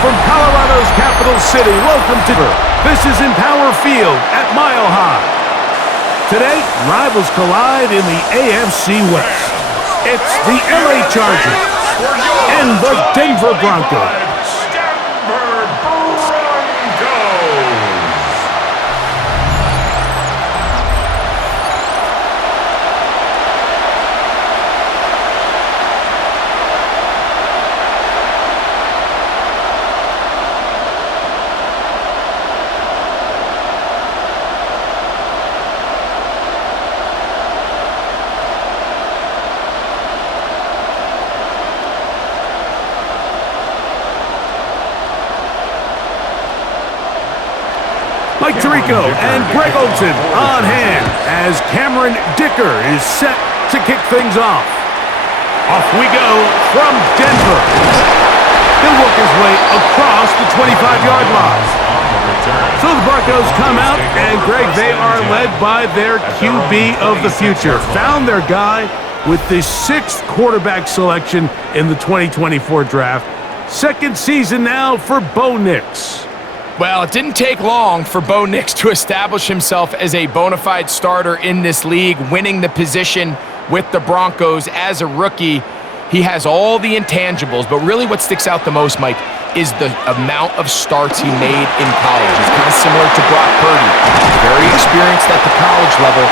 from Colorado's capital city, welcome to This is Empower Field at Mile High. Today, rivals collide in the AFC West. It's the LA Chargers and the Denver Broncos. Mike Tirico and Greg Olsen on hand as Cameron Dicker is set to kick things off. Off we go from Denver. He'll work his way across the 25-yard line. So the Broncos come out, and Greg, they are led by their QB of the future. Found their guy with the 6th quarterback selection in the 2024 draft. Second season now for Bo Nix. Well, it didn't take long for Bo Nix to establish himself as a bona fide starter in this league, winning the position with the Broncos as a rookie. He has all the intangibles, but really what sticks out the most, Mike, is the amount of starts he made in college. It's kind of similar to Brock Purdy. Very experienced at the college level.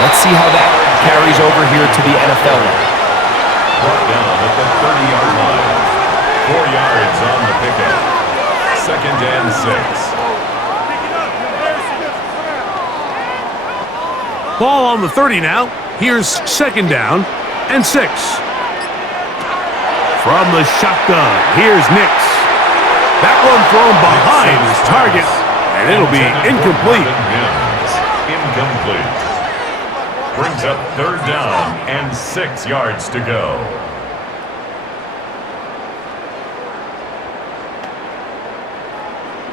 Let's see how that carries over here to the NFL level. Brought down at the 30-yard line. 4 yards on the pickup. Second and 6. Ball on the 30 now. Here's second down and 6. From the shotgun, here's Nix. That one thrown behind his target, and it'll be incomplete. Incomplete. Brings up third down and 6 yards to go.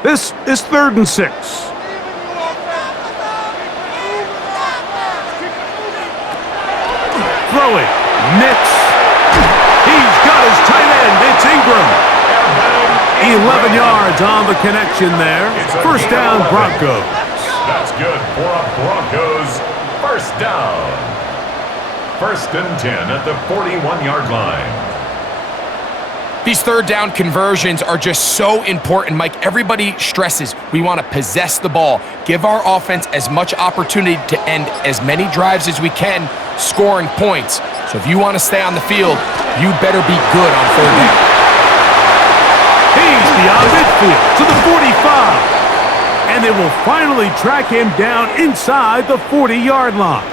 This is 3rd and 6. Throwing, Nix. He's got his tight end. It's Ingram. 11 yards on the connection there. First down, Broncos. That's good for a Broncos first down. 1st and 10 at the 41-yard line. These third down conversions are just so important, Mike. Everybody stresses we want to possess the ball, give our offense as much opportunity to end as many drives as we can, scoring points. So if you want to stay on the field, you better be good on third down. He's beyond midfield to the 45. And they will finally track him down inside the 40-yard line.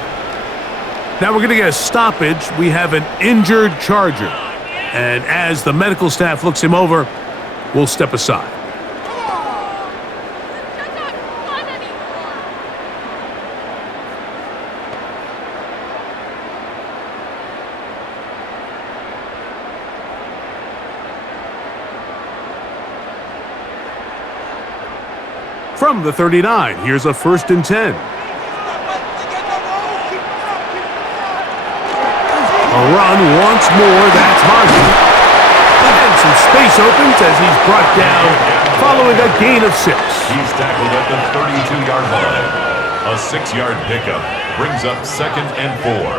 Now we're going to get a stoppage. We have an injured Charger. And as the medical staff looks him over, we'll step aside. From the 39, here's a 1st and 10. A run once more, that's Harvey. And some space opens as he's brought down following a gain of 6. He's tackled at the 32-yard line. A 6-yard pickup brings up 2nd and 4.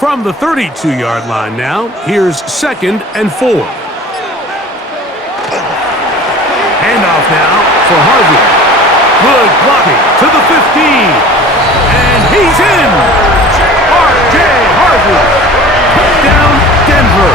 From the 32-yard line now, here's 2nd and 4. Handoff now for Harvey. Good blocking to the 15. And he's in. R.J. Harvey. Touchdown, Denver.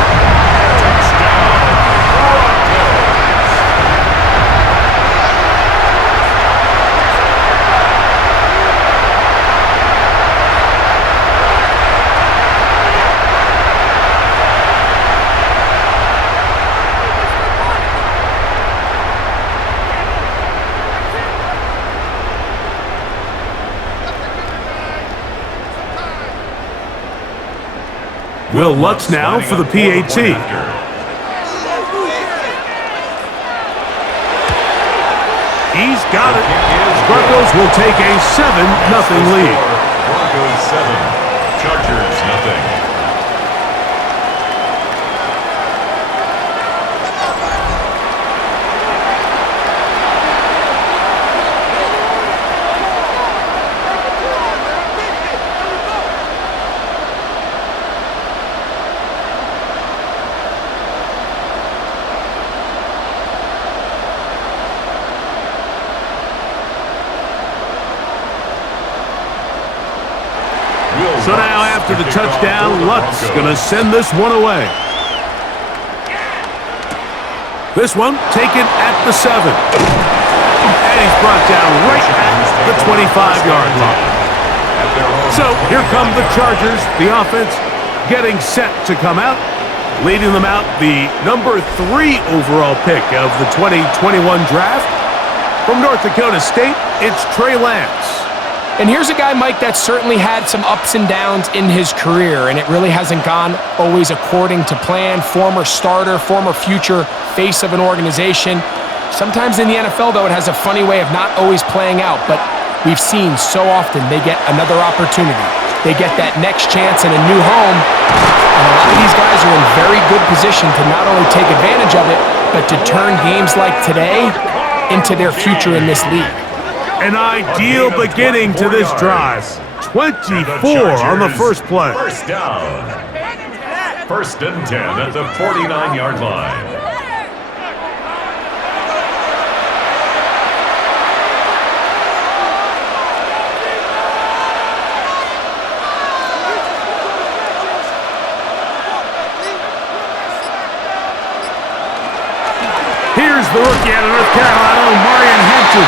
Will Lutz now for the PAT. He's got it. Broncos will take a 7-0 lead. Broncos 7, Chargers 0. So now after the touchdown, Luck's going to send this one away. This one taken at the 7. And he's brought down right at the 25-yard line. So here come the Chargers, the offense getting set to come out. Leading them out, the number 3 overall pick of the 2021 draft. From North Dakota State, it's Trey Lance. And here's a guy, Mike, that certainly had some ups and downs in his career, and it really hasn't gone always according to plan. Former starter, former future face of an organization. Sometimes in the NFL, though, it has a funny way of not always playing out, but we've seen so often they get another opportunity. They get that next chance in a new home, and a lot of these guys are in very good position to not only take advantage of it, but to turn games like today into their future in this league. An ideal beginning to this drive. 24 on the first play. First down. First and 10 at the 49-yard line. Here's the rookie out of North Carolina, Marion Hampton.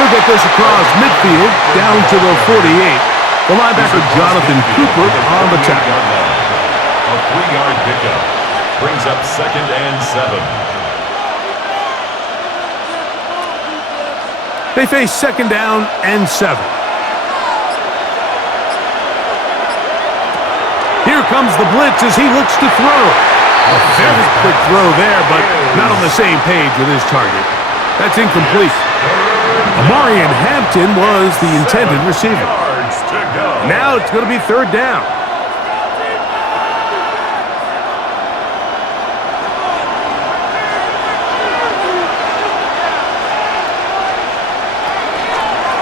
He'll get this across midfield, down to the 48. The linebacker, Jonathan Cooper, on the tackle. A 3-yard pickup brings up 2nd and 7. They face 2nd down and 7. Here comes the blitz as he looks to throw. A very quick throw there, but not on the same page with his target. That's incomplete. Marion Hampton was the intended receiver. Now it's going to be 3rd down.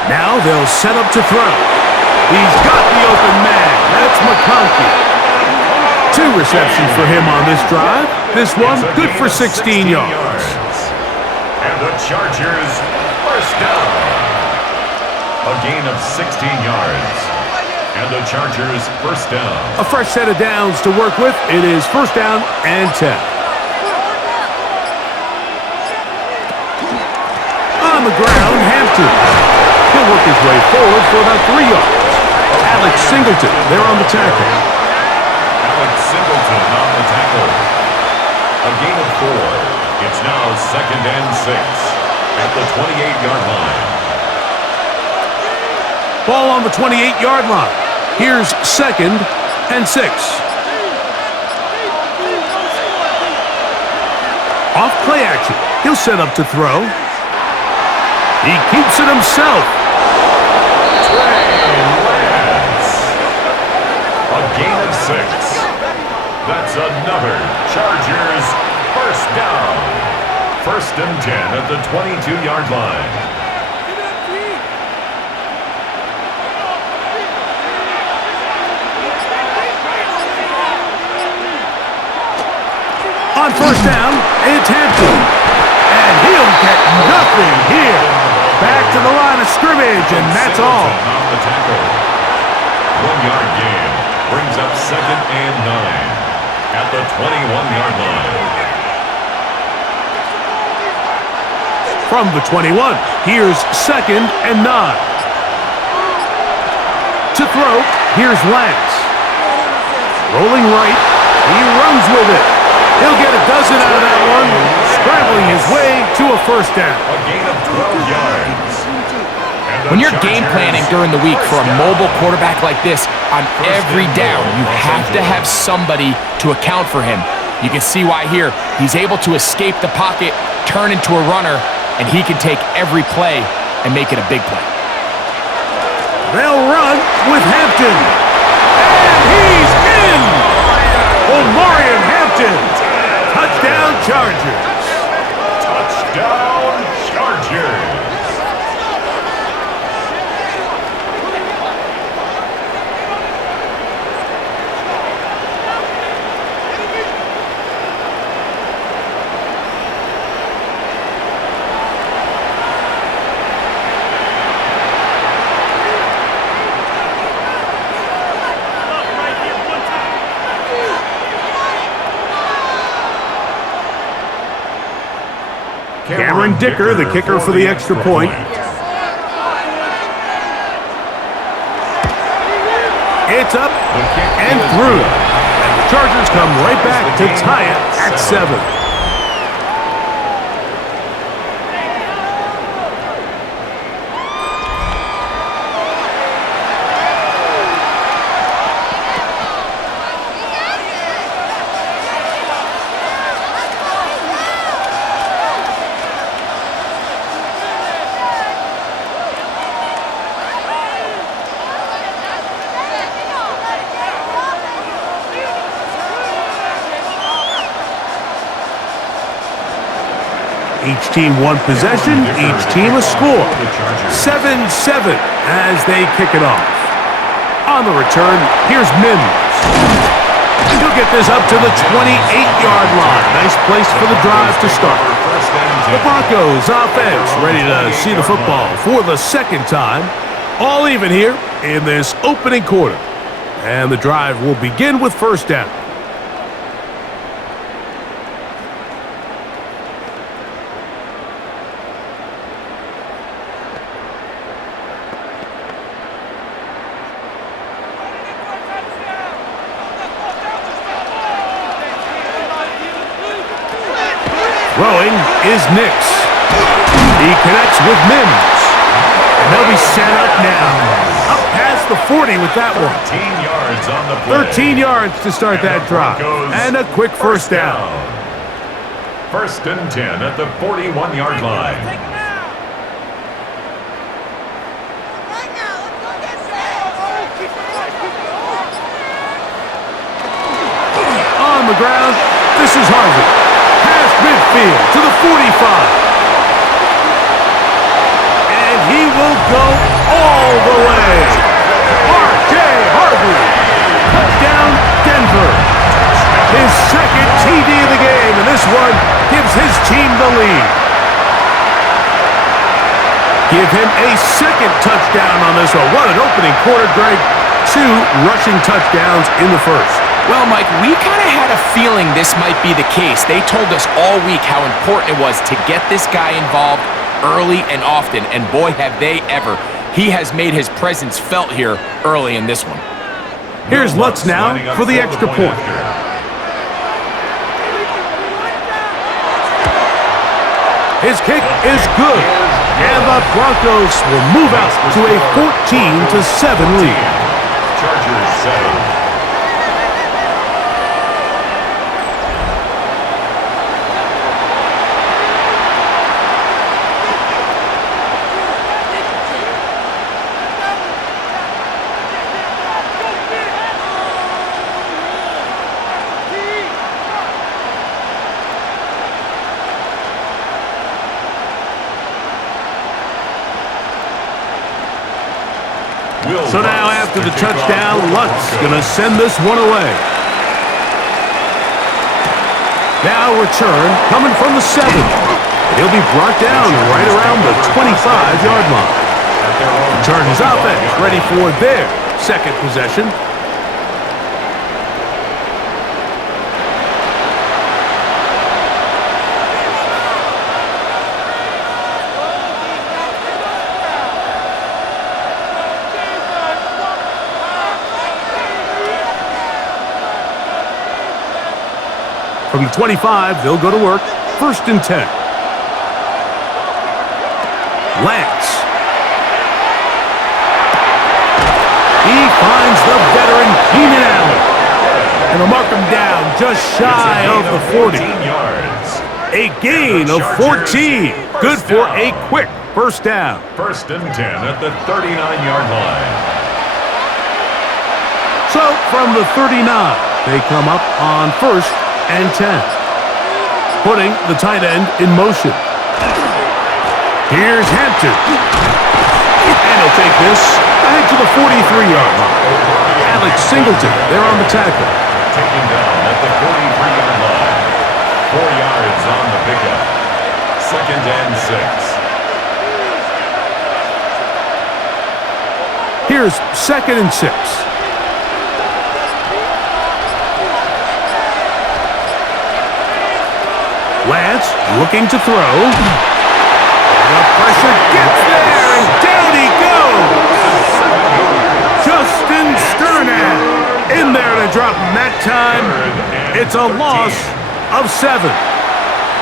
Now they'll set up to throw. He's got the open man. That's McConkey. 2 receptions for him on this drive. This one good for 16 yards. And the Chargers first down. A gain of 16 yards. And the Chargers first down. A fresh set of downs to work with. It is 1st down and 10. On the ground, Hampton. He'll work his way forward for about 3 yards. Alex Singleton, they're on the tackle. Alex Singleton on the tackle. A gain of 4. It's now 2nd and 6 at the 28-yard line. Ball on the 28-yard line. Here's 2nd and 6. Off play action. He'll set up to throw. He keeps it himself. Trey Lance. A gain of 6. That's another Chargers first down. 1st and 10 at the 22-yard line. On 1st down, it's Hampton. And he'll get nothing here. Back to the line of scrimmage, and that's all. On the tackle. 1-yard gain brings up 2nd and 9 at the 21-yard line. From the 21, here's 2nd and 9. To throw, here's Lance. Rolling right, he runs with it. He'll get a dozen out of that one, scrambling his way to a 1st down. A gain of 12 yards. When you're game planning during the week for a mobile quarterback like this, on every down, you have to have somebody to account for him. You can see why here. He's able to escape the pocket, turn into a runner, and he can take every play and make it a big play. They'll run with Hampton. And he's in! Marion Hampton. Touchdown Chargers. Touchdown Chargers. Dicker, the kicker for the extra point. It's up and through. And the Chargers come right back to tie it at 7. Each team one possession, each team a score. 7-7 as they kick it off. On the return, here's Mims. He'll get this up to the 28-yard line. Nice place for the drive to start. The Broncos offense ready to see the football for the second time. All even here in this opening quarter. And the drive will begin with first down. Throwing is Nix. He connects with Mims. And they'll be set up now. Up past the 40 with that one. 13 yards on the play. 13 yards to start that drive. And a quick first down. First and 10 at the 41-yard line. On the ground, this is Harvey. Past midfield to the 45. And he will go all the way. R.J. Harvey. Touchdown, Denver. His second TD of the game, and this one gives his team the lead. Give him a second touchdown on this one. What an opening quarter, Greg. 2 rushing touchdowns in the first. Well, Mike, we kind of had a feeling this might be the case. They told us all week how important it was to get this guy involved early and often, and boy, have they ever. He has made his presence felt here early in this one. Here's Lutz now for the extra point. His kick is good, and the Broncos will move out to a 14-7 lead. Chargers 7. So now after the touchdown, Lutz going to send this one away. Now return coming from the 7. He'll be brought down right around the 25-yard line. The Chargers offense ready for their second possession. From the 25, they'll go to work. First and 10. Lance. He finds the veteran Keenan Allen. And they'll mark him down just shy of the 40. A gain of 14. Good for a quick first down. First and 10 at the 39-yard line. So from the 39, they come up on first and 10. Putting the tight end in motion. Here's Hampton. And he'll take this ahead to the 43-yard line. Alex Singleton there on the tackle. Taken down at the 43-yard line. 4 yards on the pickup. Second and 6. Here's second and 6. Lance looking to throw. The pressure gets there, and down he goes. Justin Sternad in there to drop him that time. It's a loss of 7.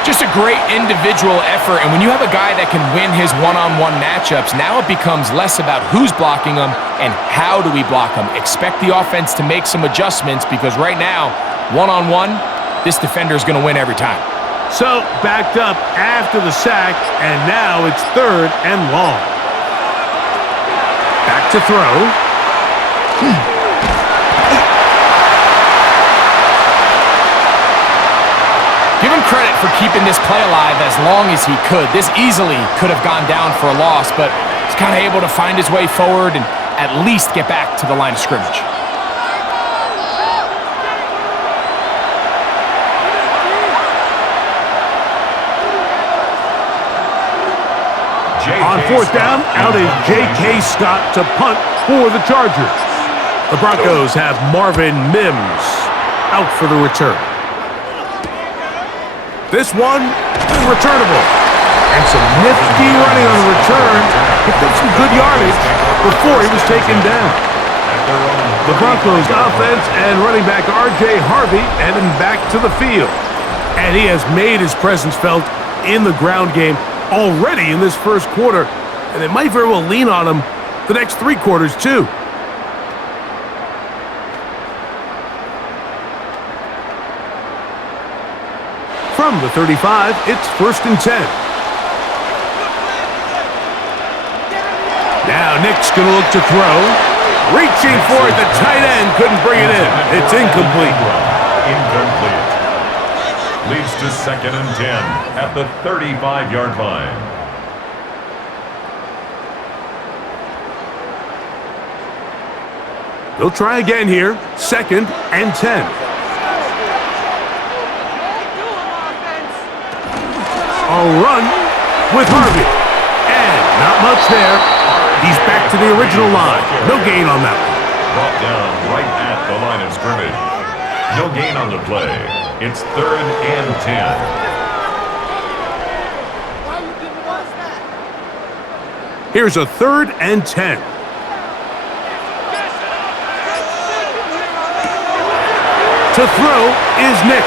Just a great individual effort, and when you have a guy that can win his one-on-one matchups, now it becomes less about who's blocking him and how do we block him. Expect the offense to make some adjustments because right now, one-on-one, this defender is going to win every time. So, backed up after the sack, and now it's 3rd and long. Back to throw. Give him credit for keeping this play alive as long as he could. This easily could have gone down for a loss, but he's kind of able to find his way forward and at least get back to the line of scrimmage. On 4th down, out is J.K. Scott to punt for the Chargers. The Broncos have Marvin Mims out for the return. This one, returnable. And some nifty running on the return. Picked up some good yardage before he was taken down. The Broncos offense and running back R.J. Harvey heading back to the field. And he has made his presence felt in the ground game already in this first quarter. And they might very well lean on him the next 3 quarters too. From the 35, it's 1st and 10. Now Nick's going to look to throw. Reaching for it, the tight end couldn't bring it in. It's incomplete. Incomplete. Leads to 2nd and 10 at the 35-yard line. They'll try again here. 2nd and 10. A run with Harvey. And not much there. He's back to the original line. No gain on that one. Brought down right at the line of scrimmage. No gain on the play. It's 3rd and 10. Here's a 3rd and 10. To throw is Nix.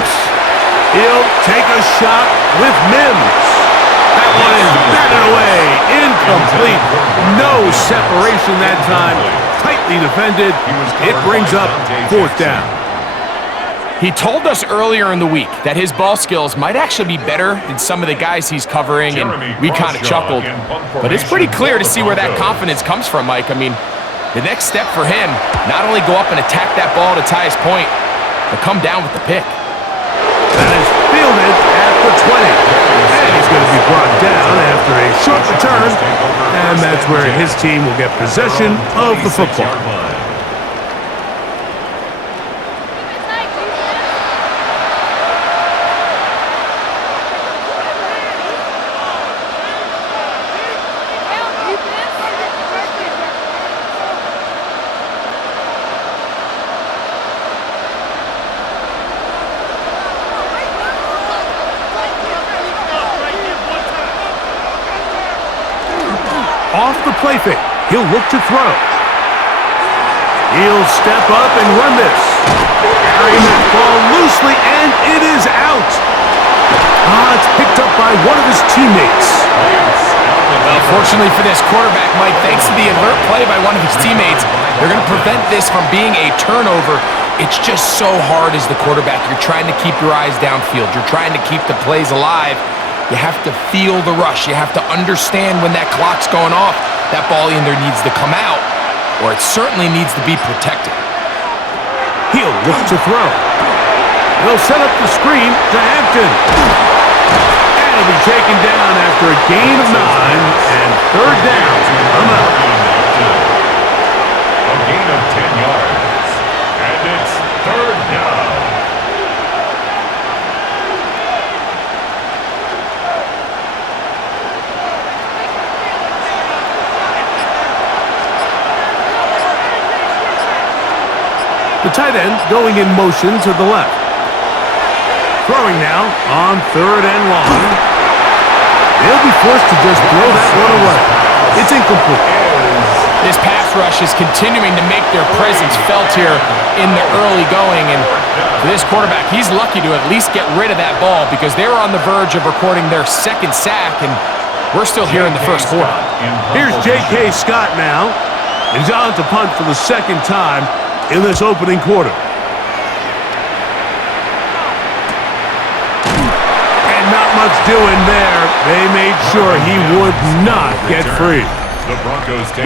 He'll take a shot with Mims. That one is batted away. Incomplete. No separation that time. Tightly defended. It brings up 4th down. He told us earlier in the week that his ball skills might actually be better than some of the guys he's covering, and we kind of chuckled. But it's pretty clear to see where that confidence comes from, Mike. I mean, the next step for him, not only go up and attack that ball to tie his point, but come down with the pick. That is fielded at the 20. And he's going to be brought down after a short return. And that's where his team will get possession of the football. Off the play fake, he'll look to throw. He'll step up and run this. Carrying that ball loosely, and it is out. It's picked up by one of his teammates. Well, fortunately for this quarterback, Mike, thanks to the alert play by one of his teammates, they're going to prevent this from being a turnover. It's just so hard as the quarterback. You're trying to keep your eyes downfield. You're trying to keep the plays alive. You have to feel the rush. You have to understand when that clock's going off. That ball either needs to come out, or it certainly needs to be protected. He'll look to throw. They'll set up the screen to Hampton. And he'll be taken down after a gain of 9 and 3rd down. I'm out. A gain of 10 yards. And it's 3rd down. The tight end going in motion to the left. Throwing now on 3rd and long. They'll be forced to just throw that one away. It's incomplete. This pass rush is continuing to make their presence felt here in the early going. And for this quarterback, he's lucky to at least get rid of that ball because they were on the verge of recording their second sack, and we're still here in the first quarter. Here's J.K. Scott now. He's on to punt for the second time in this opening quarter. And not much doing there. They made sure he would not get free. The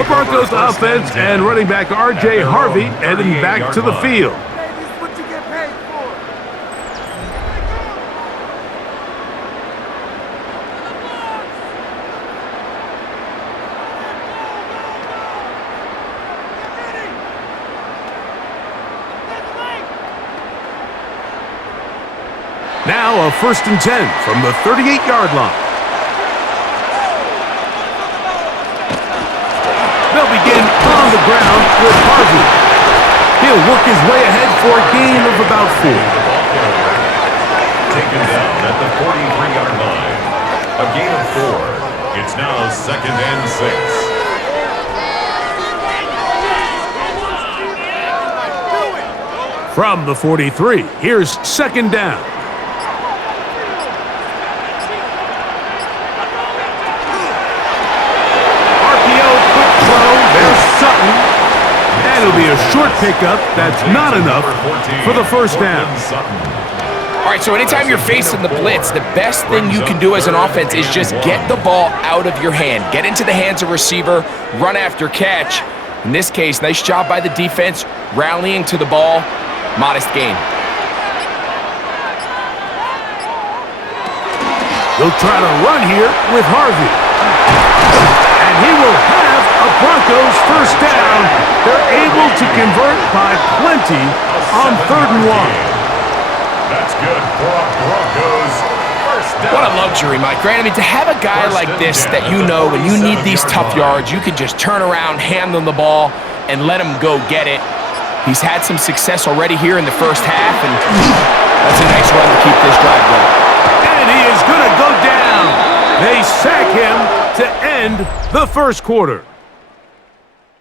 Broncos offense and running back R.J. Harvey heading back to the field. Now a 1st and 10 from the 38-yard line. They'll begin on the ground with Harvey. He'll work his way ahead for a gain of about 4. Taken down at the 43-yard line. A gain of 4. It's now 2nd and 6. From the 43, here's 2nd down. And it'll be a short pickup that's not enough for the 1st down. All right, so anytime you're facing the blitz, the best thing you can do as an offense is just get the ball out of your hand. Get into the hands of receiver, run after catch. In this case, nice job by the defense, rallying to the ball. Modest gain. They'll try to run here with Harvey. And he will have a Broncos 1st down. They're able to convert by plenty on 3rd and 1. That's good for a Broncos 1st down. What a luxury, Mike Grant. I mean, to have a guy like this that you know when you need these tough yards, you can just turn around, hand them the ball, and let him go get it. He's had some success already here in the first half, and that's a nice run to keep this drive going. And he is going to go down. They sack him to end the 1st quarter.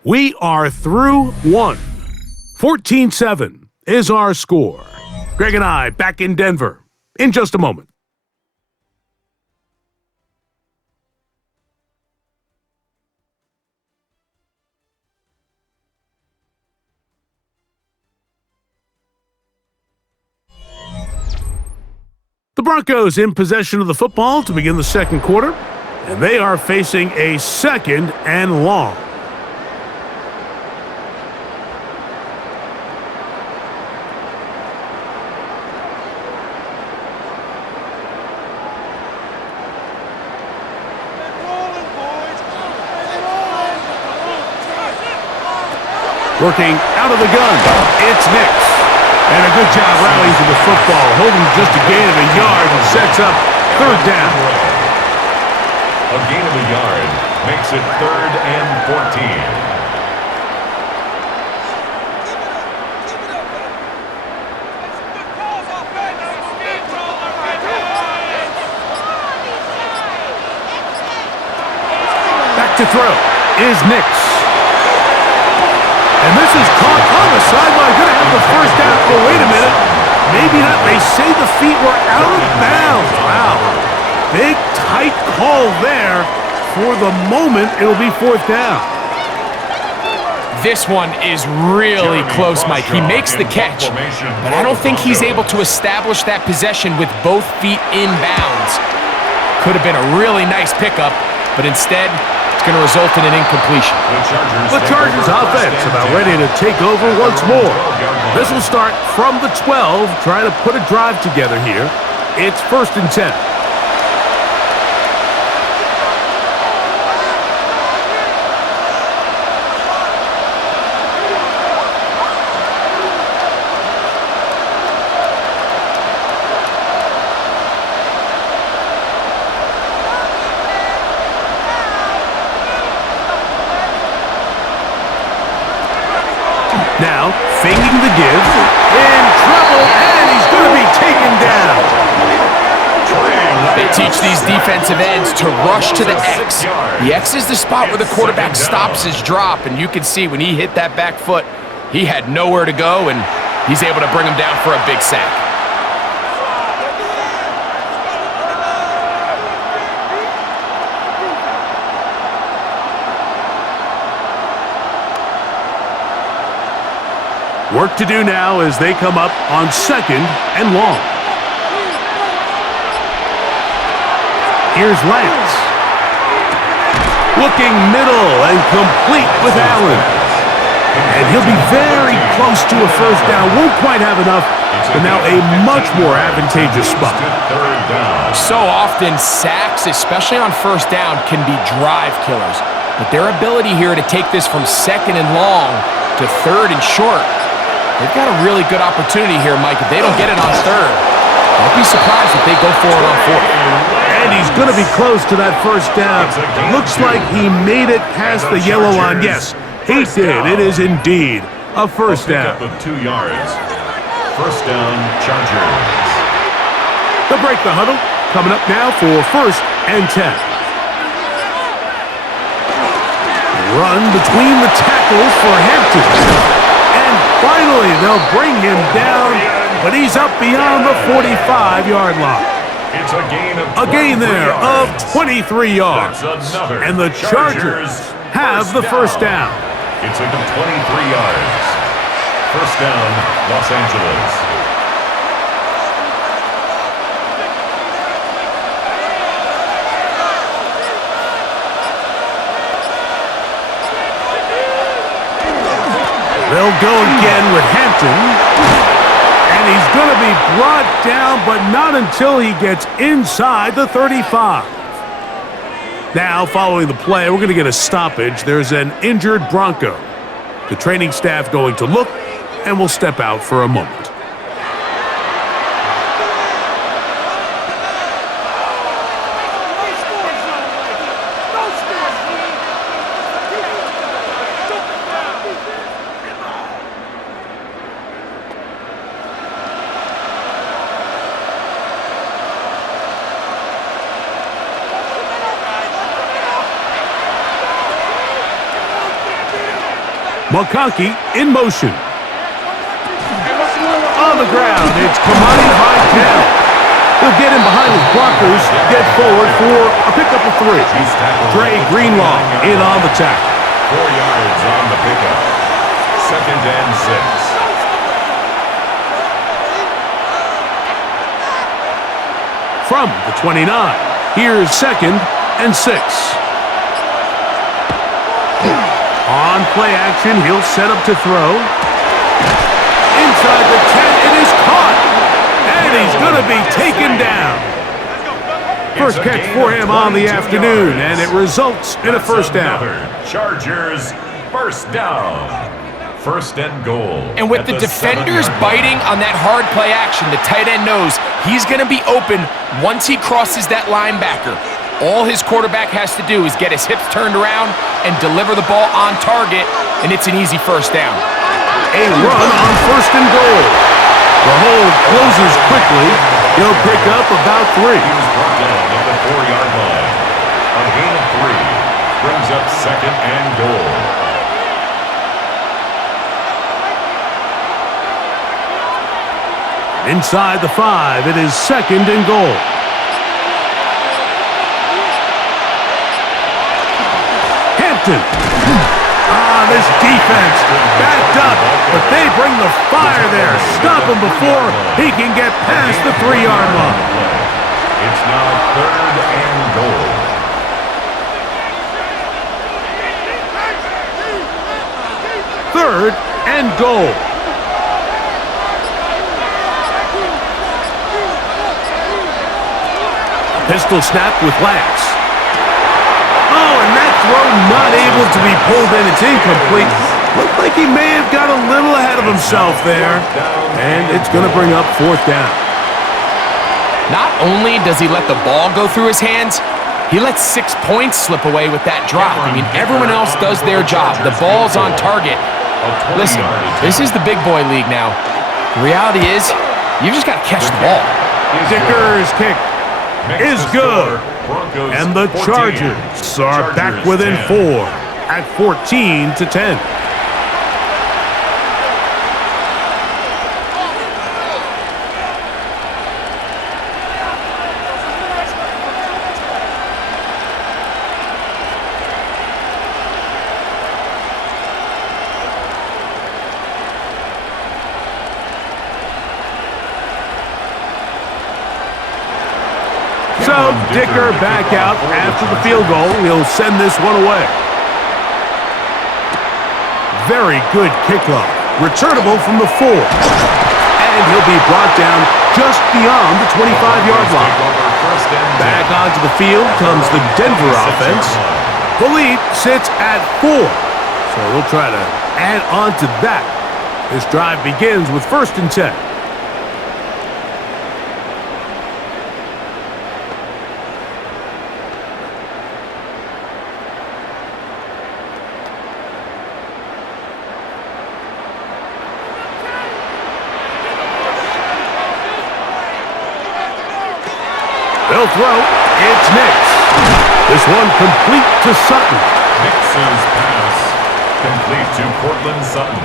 We are through 1. 14-7 is our score. Greg and I back in Denver in just a moment. The Broncos in possession of the football to begin the 2nd quarter, and they are facing a 2nd and long. Working out of the gun, it's Nix. And a good job rallying to the football, holding just a gain of a yard and sets up 3rd down. A gain of a yard makes it 3rd and 14. Back to throw is Nix. And this is caught on the sideline. Going to have the 1st down. Oh, wait a minute. Maybe not. They say the feet were out of bounds. Wow. Big, tight call there. For the moment, it'll be 4th down. This one is really close, Mike. He makes the catch, but I don't think he's able to establish that possession with both feet in bounds. Could have been a really nice pickup, but instead, it's going to result in an incompletion. The Chargers offense about ready to take over once more. This will start from the 12, trying to put a drive together here. It's 1st and 10. Now, faking the give, in trouble, and he's going to be taken down. Big teach these defensive ends to rush to the X. The X is the spot where the quarterback stops his drop, and you can see when he hit that back foot, he had nowhere to go, and he's able to bring him down for a big sack. Work to do now as they come up on 2nd and long. Here's Lance. Looking middle and complete with Allen. And he'll be very close to a first down. Won't quite have enough, but now a much more advantageous spot. So often, sacks, especially on first down, can be drive killers. But their ability here to take this from 2nd and long to 3rd and short, they've got a really good opportunity here, Mike. If they don't get it on 3rd, don't be surprised if they go for it on 4th. And he's going to be close to that first down. Looks like he made it past the yellow line. Yes, he did. It is indeed a first down. Of 2 yards. First down, Chargers. They'll break the huddle. Coming up now for 1st and 10. Run between the tackles for Hampton. And finally, they'll bring him down, but he's up beyond the 45-yard line. It's a gain there of 23 yards. And the Chargers have the first down. It's a 23 yards. First down, Los Angeles. They'll go again with Hampton. And he's going to be brought down, but not until he gets inside the 35. Now, following the play, we're going to get a stoppage. There's an injured Bronco. The training staff going to look, and will step out for a moment. McConkey in motion. On the ground, it's Kamani Vidal. He'll get him behind his blockers, get forward for a pickup of 3. Dre Greenlaw in on the tackle. 4 yards on the pickup. 2nd and 6. From the 29, here's 2nd and 6. On play action, he'll set up to throw. Inside the 10, it is caught. And he's going to be taken down. First catch for him on the afternoon, and it results in a first down. Chargers first down. 1st and goal. And with the defenders biting on that hard play action, the tight end knows he's going to be open once he crosses that linebacker. All his quarterback has to do is get his hips turned around and deliver the ball on target, and it's an easy first down. A run on 1st and goal. The hold closes quickly. He'll pick up about 3. He was brought down at the 4-yard line. A gain of 3 brings up 2nd and goal. Inside the 5, it is 2nd and goal. This defense backed up, but they bring the fire there. Stop him before he can get past the 3-yard line. It's now 3rd and goal. Third and goal. Pistol snap with Lance. Oh, and that throw not able to be pulled in. It's incomplete. Looked like he may have got a little ahead of himself there. And it's going to bring up 4th down. Not only does he let the ball go through his hands, he lets 6 points slip away with that drop. I mean, everyone else does their job. The ball's on target. Listen, this is the big boy league now. The reality is, you just got to catch the ball. Dicker's kick. is good. And the Chargers are back within 4 at 14-10. So Dicker back out after the field goal. He'll send this one away. Very good kickoff. Returnable from the 4. And he'll be brought down just beyond the 25-yard line. Back onto the field comes the Denver offense. The lead sits at 4. So we'll try to add on to that. This drive begins with 1st and 10. They'll throw. It's Nix. This one complete to Sutton. Nix's pass complete to Cortland Sutton.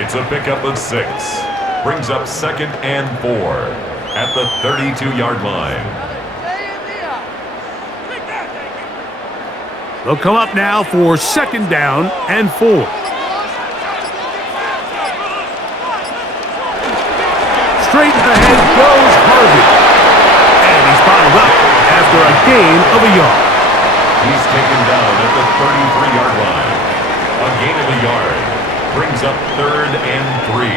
It's a pickup of 6. Brings up 2nd and 4 at the 32-yard line. They'll come up now for 2nd down and 4. Straight ahead goes Harvey. Bottled up after a gain of a yard. He's taken down at the 33-yard line. A gain of a yard brings up 3rd and 3.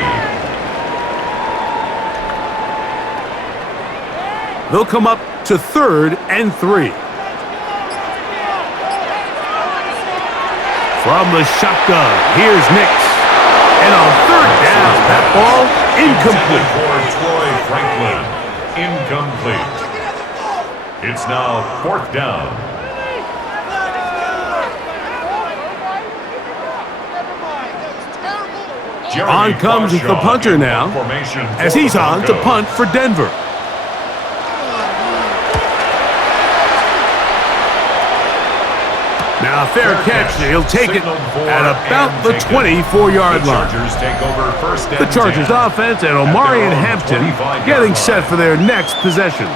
They'll come up to 3rd and 3. From the shotgun, here's Nix. And on 3rd down, that ball incomplete. For Troy Franklin, incomplete. It's now 4th down. On comes the punter now, as he's on to punt for Denver. Now, fair catch. He'll take it at about the 24-yard line. The Chargers offense and Omarion Hampton getting set for their next possession.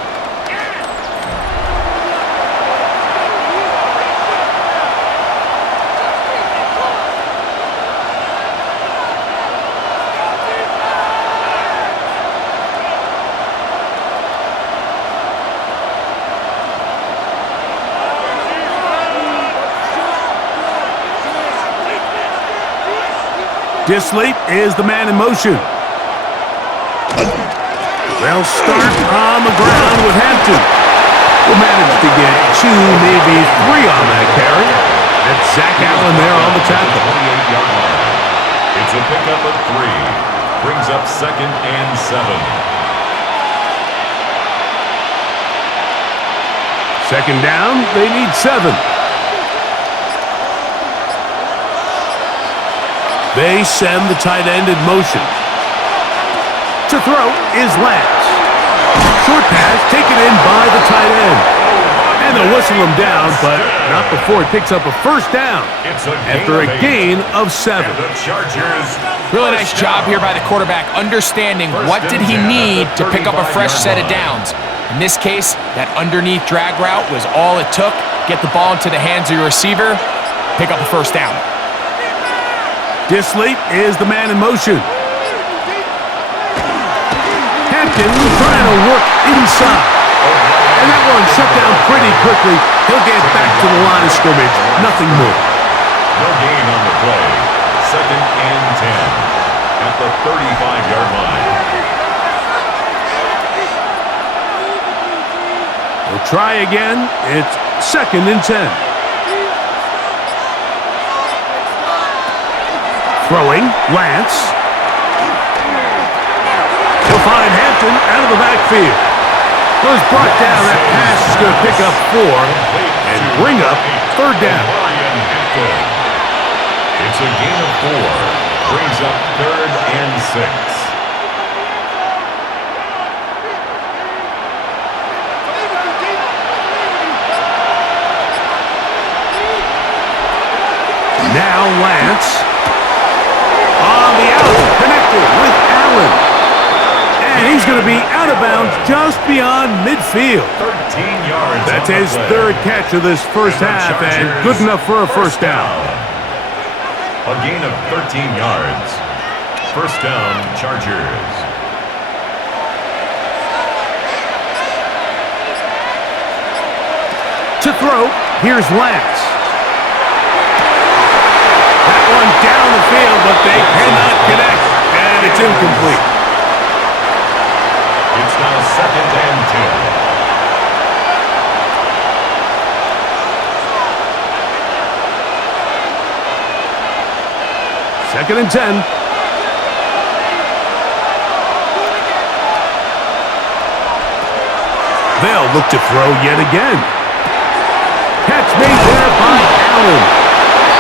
Disley is the man in motion. They'll start on the ground with Hampton. Will manage to get 2, maybe 3 on that carry. That's Zach Allen there on the tackle. 28-yard line. It's a pickup of 3. Brings up 2nd and 7. 2nd down, they need 7. They send the tight end in motion. To throw is Lance. Short pass taken in by the tight end. And they'll whistle him down, but not before he picks up a 1st down after a gain of 7. Really nice job here by the quarterback, understanding what did he need to pick up a fresh set of downs. In this case, that underneath drag route was all it took. Get the ball into the hands of your receiver, pick up a 1st down. Disley is the man in motion. Hampton trying to work inside. And that one shut down pretty quickly. He'll get back to the line of scrimmage. Nothing more. No gain on the play. 2nd and 10 at the 35-yard line. We'll try again. It's 2nd and 10. Throwing, Lance. He'll find Hampton out of the backfield. Was brought down. That pass is going to pick up 4 and bring up 3rd down. It's a gain of 4. Brings up 3rd and 6. Now Lance. On the out, connected with Allen. And he's going to be out of bounds just beyond midfield. 13 yards. That's his third catch of this first half, and good enough for a first down. A gain of 13 yards. First down, Chargers. To throw, here's Lance. That one down the field, but they cannot connect, and it's incomplete. It's now 2nd and 10. 2nd and 10. They'll look to throw yet again. Catch made there by Allen.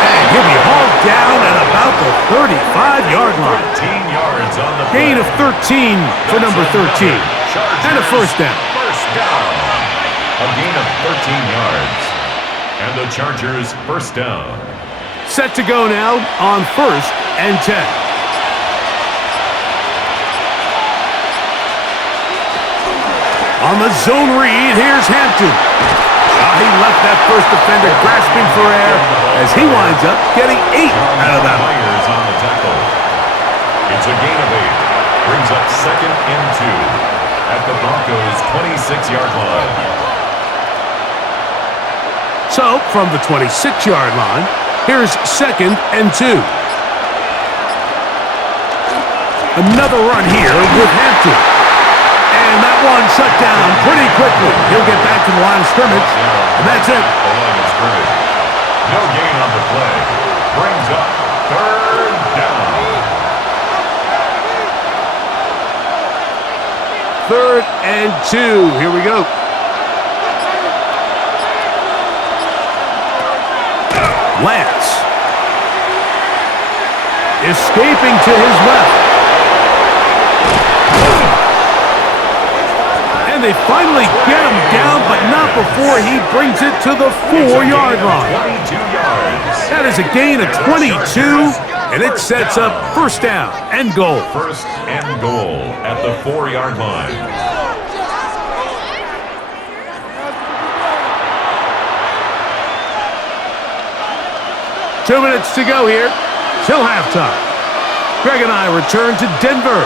And he'll be hauled down at about the 35-yard line. 13 yards on the Gain of 13 for number 13. And a first down. First down. A gain of 13 yards. And the Chargers first down. Set to go now on 1st and 10. On the zone read, here's Hampton. He left that first defender grasping for air as he winds up getting 8 out of that. Myers on the tackle. It's a gain of 8. Brings up 2nd and 2 at the Broncos' 26-yard line. So, from the 26-yard line, here's 2nd and 2. Another run here with Hampton. And that one shut down pretty quickly. He'll get back to the line of scrimmage, and that's it. The line of scrimmage. No gain on the play. Brings up 3rd down. 3rd and 2. Here we go. Lance. Escaping to his left. And they finally get him down, but not before he brings it to the 4-yard line. 22 yards. That is a gain of 22, and it sets up first down and goal. First and goal at the 4-yard line. Two minutes to go here till halftime. Greg and I return to Denver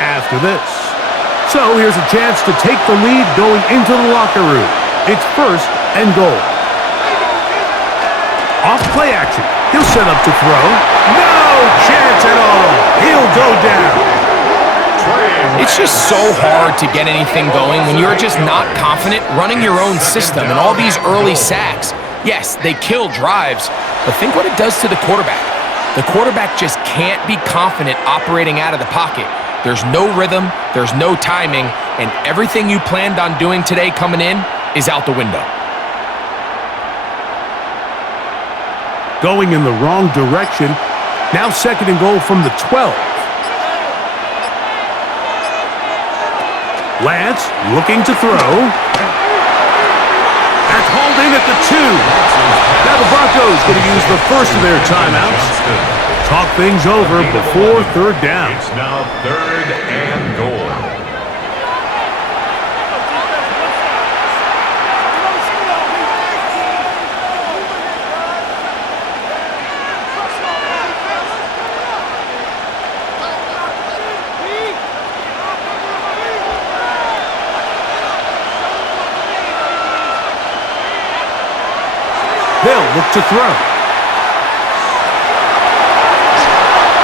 after this. So here's a chance to take the lead going into the locker room. It's 1st and goal. Off play action. He'll set up to throw. No chance at all. He'll go down. It's just so hard to get anything going when you're just not confident running your own system and all these early sacks. Yes, they kill drives, but think what it does to the quarterback. The quarterback just can't be confident operating out of the pocket. There's no rhythm, there's no timing, and everything you planned on doing today coming in is out the window. Going in the wrong direction. Now 2nd and goal from the 12. Lance looking to throw. That's hauled in at the 2. Now the Broncos going to use the first of their timeouts. Talk things over before 3rd down. It's now 3rd and goal. They'll look to throw.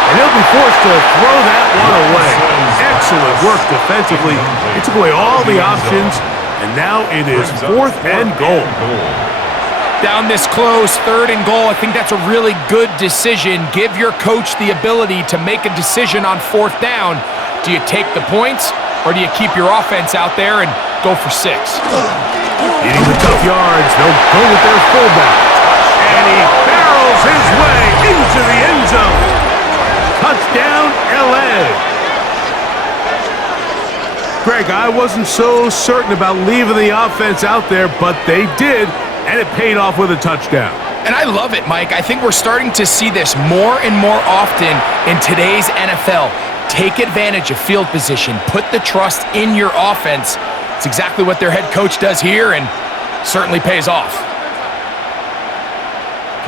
And he'll be forced to throw that one away. Excellent work defensively. He took away all the options, and now it is 4th and goal. Down this close, 3rd and goal, I think that's a really good decision. Give your coach the ability to make a decision on 4th down. Do you take the points, or do you keep your offense out there and go for 6? Getting the tough yards, they'll go with their fullback. And he barrels his way into the end zone. Touchdown, L.A. Greg, I wasn't so certain about leaving the offense out there, but they did, and it paid off with a touchdown. And I love it, Mike. I think we're starting to see this more and more often in today's NFL. Take advantage of field position. Put the trust in your offense. It's exactly what their head coach does here and certainly pays off.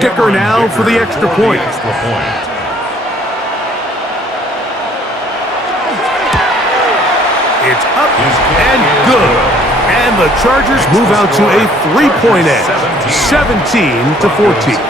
Dicker now for the extra point. It's up and good. And the Chargers move out to a 3-point edge, 17-14.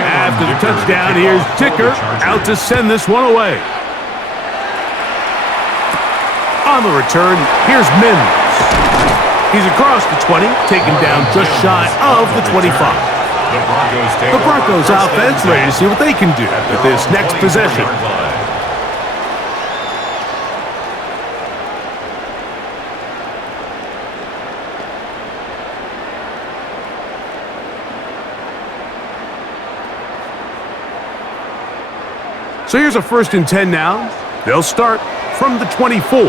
After the touchdown, here's Dicker out to send this one away. On the return, here's Mims. He's across the 20, taken down just shy of the 25. The Broncos offense ready to see what they can do with this next possession. So here's a 1st and 10 now. They'll start from the 24.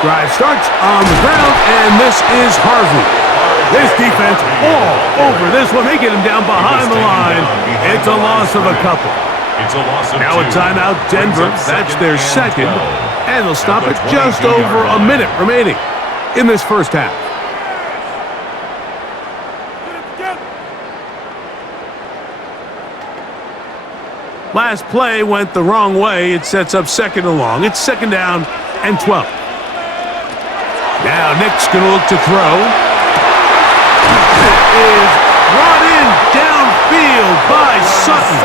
Drive starts on the ground, and this is Harvey. This defense all over this one. They get him down behind the line. It's a loss of a couple. Now a timeout, Denver. That's their second, and they'll stop it just over a minute remaining in this first half. Last play went the wrong way. It sets up 2nd and long. It's 2nd down and 12. Now Nick's going to look to throw. It is brought in downfield by Sutton.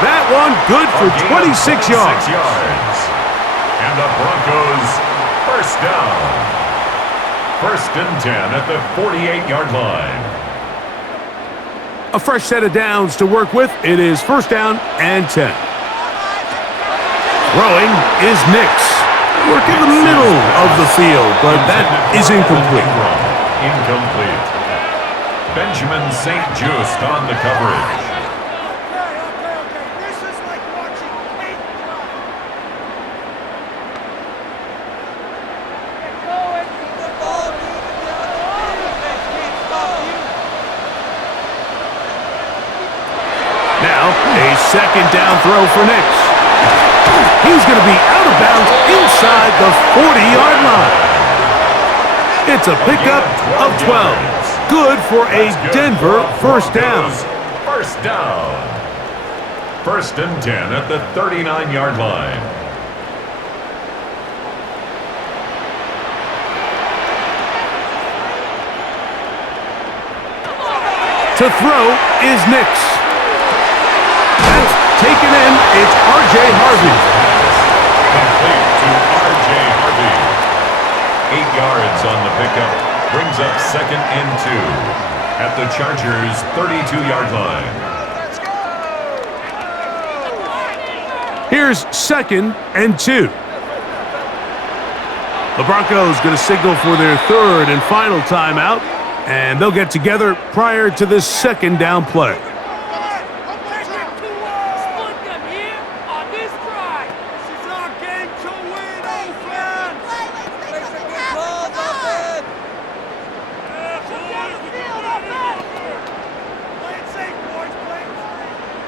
That one good for 26 yards. And the Broncos first down. 1st and 10 at the 48-yard line. A fresh set of downs to work with. It is 1st down and 10. Throwing is Nix. Work in the middle of the field, but that is incomplete. Incomplete. Benjamin St. Just on the coverage. Now, a 2nd down throw for Nix. He's going to be out of bounds inside the 40-yard line. It's a pickup of 12. Good for a Denver 1st down. 1st down. 1st and 10 at the 39-yard line. To throw is Nix. That's taken in. It's R.J. Harvey. Complete to R.J. Harvey. 8 yards on the pickup. Brings up 2nd and 2 at the Chargers' 32-yard line. Here's 2nd and 2. The Broncos going to signal for their 3rd and final timeout, and they'll get together prior to this 2nd down play.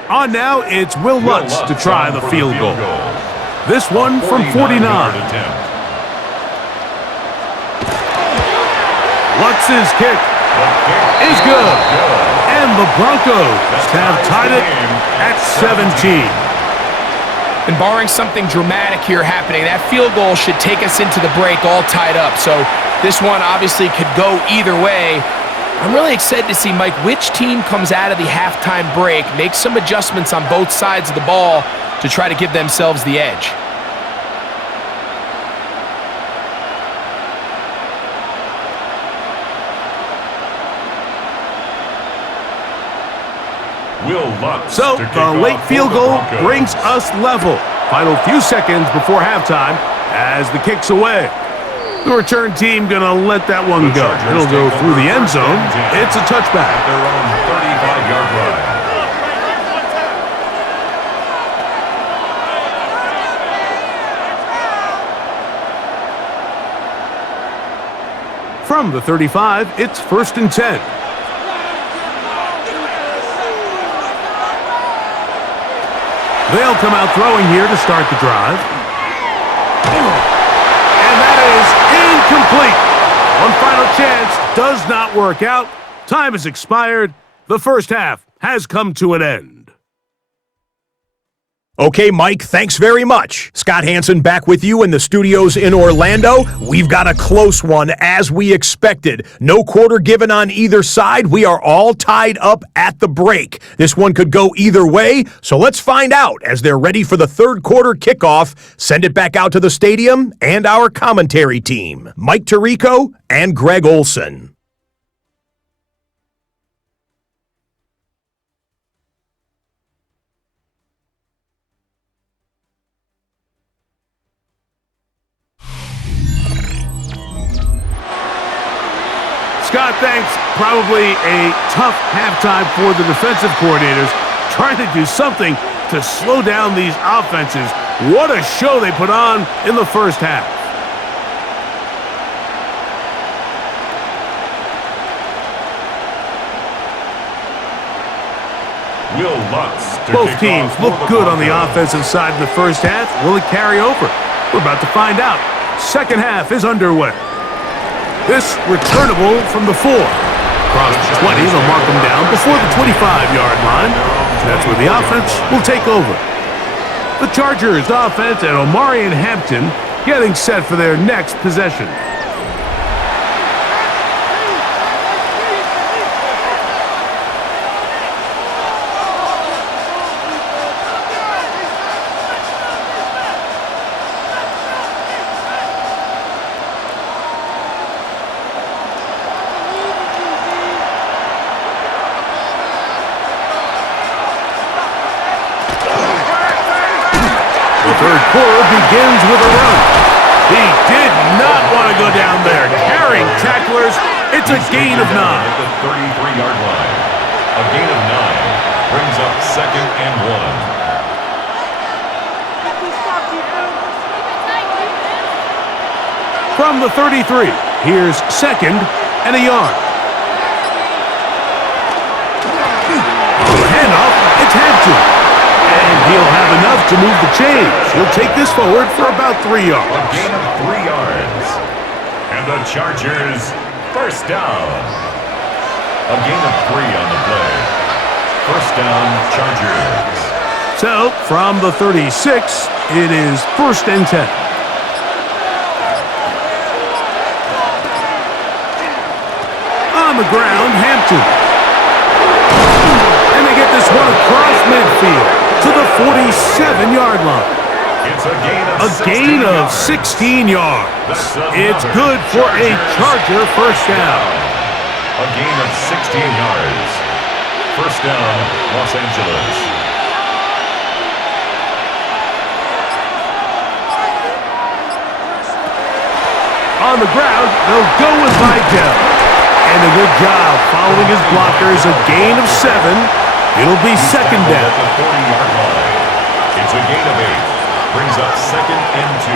On now, it's Will Lutz to try the field goal. This one from 49. Lutz's kick is good. And the Broncos have tied it at 17. And barring something dramatic here happening, that field goal should take us into the break all tied up. So this one obviously could go either way. I'm really excited to see, Mike, which team comes out of the halftime break, makes some adjustments on both sides of the ball to try to give themselves the edge. Will Lutz So to kick the late off field for the goal Broncos. brings us level. Final few seconds before halftime as the kick's away. The return team gonna let that one go. It'll go through the end zone. It's a touchback. At their own 35-yard line. From the 35, it's 1st and 10. They'll come out throwing here to start the drive. And that is incomplete. One final chance does not work out. Time has expired. The first half has come to an end. Okay, Mike, thanks very much. Scott Hansen back with you in the studios in Orlando. We've got a close one, as we expected. No quarter given on either side. We are all tied up at the break. This one could go either way, so let's find out as they're ready for the third quarter kickoff. Send it back out to the stadium and our commentary team, Mike Tirico and Greg Olson. Scott, thanks. Probably a tough halftime for the defensive coordinators, trying to do something to slow down these offenses. What a show they put on in the first half. Will Lutz to Both kick teams off for look the good on the Broncos. offensive side in the first half. Will it carry over? We're about to find out. Second half is underway. This returnable from the 4. Across the 20, they'll mark them down before the 25-yard line. That's where the offense will take over. The Chargers offense and Omari and Hampton getting set for their next possession. Third quarter begins with a run. He did not want to go down there. Carrying tacklers, it's a gain of 9. At the 33-yard line. A gain of 9 brings up 2nd and 1. From the 33, here's 2nd and a yard. On the handoff, it's Hampton. And he'll have enough to move the chains. He'll take this forward for about 3 yards. A gain of 3 yards. And the Chargers first down. A gain of 3 on the play. First down, Chargers. So, from the 36, it is 1st and 10. On the ground, Hampton. And they get this one across midfield to the 47-yard line. It's a gain of 16 yards. It's good for a Charger first down. A gain of 16 yards. First down, Los Angeles. On the ground, they'll go with Vidal. And a good job following his blockers. A gain of 7. It'll be second down. At the 40-yard line. It's a gain of 8. Brings up 2nd and 2.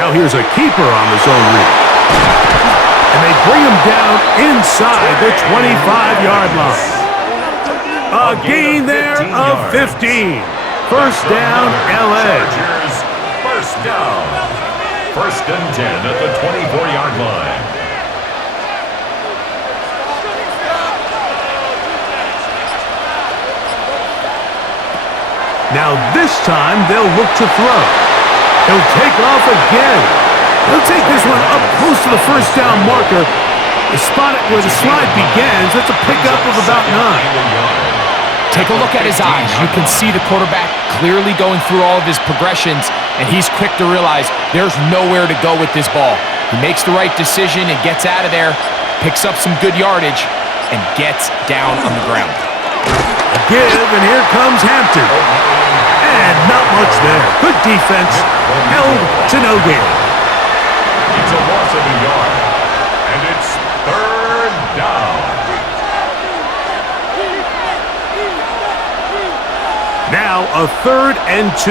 Now here's a keeper on the zone read. And they bring him down inside the 25-yard line. A gain there of 15. First down, L.A. Chargers, first down. 1st and 10 at the 24-yard line. Now this time they'll look to throw. He'll take off again. He'll take this one up close to the first down marker. The spot where the slide begins, that's a pickup of about 9. Take a look at his eyes. You can see the quarterback clearly going through all of his progressions, and he's quick to realize there's nowhere to go with this ball. He makes the right decision and gets out of there, picks up some good yardage, and gets down on the ground. A give, and here comes Hampton. And not much there. Good defense. Held to no gain. It's a loss of a yard, and it's third down. Now a 3rd and 2.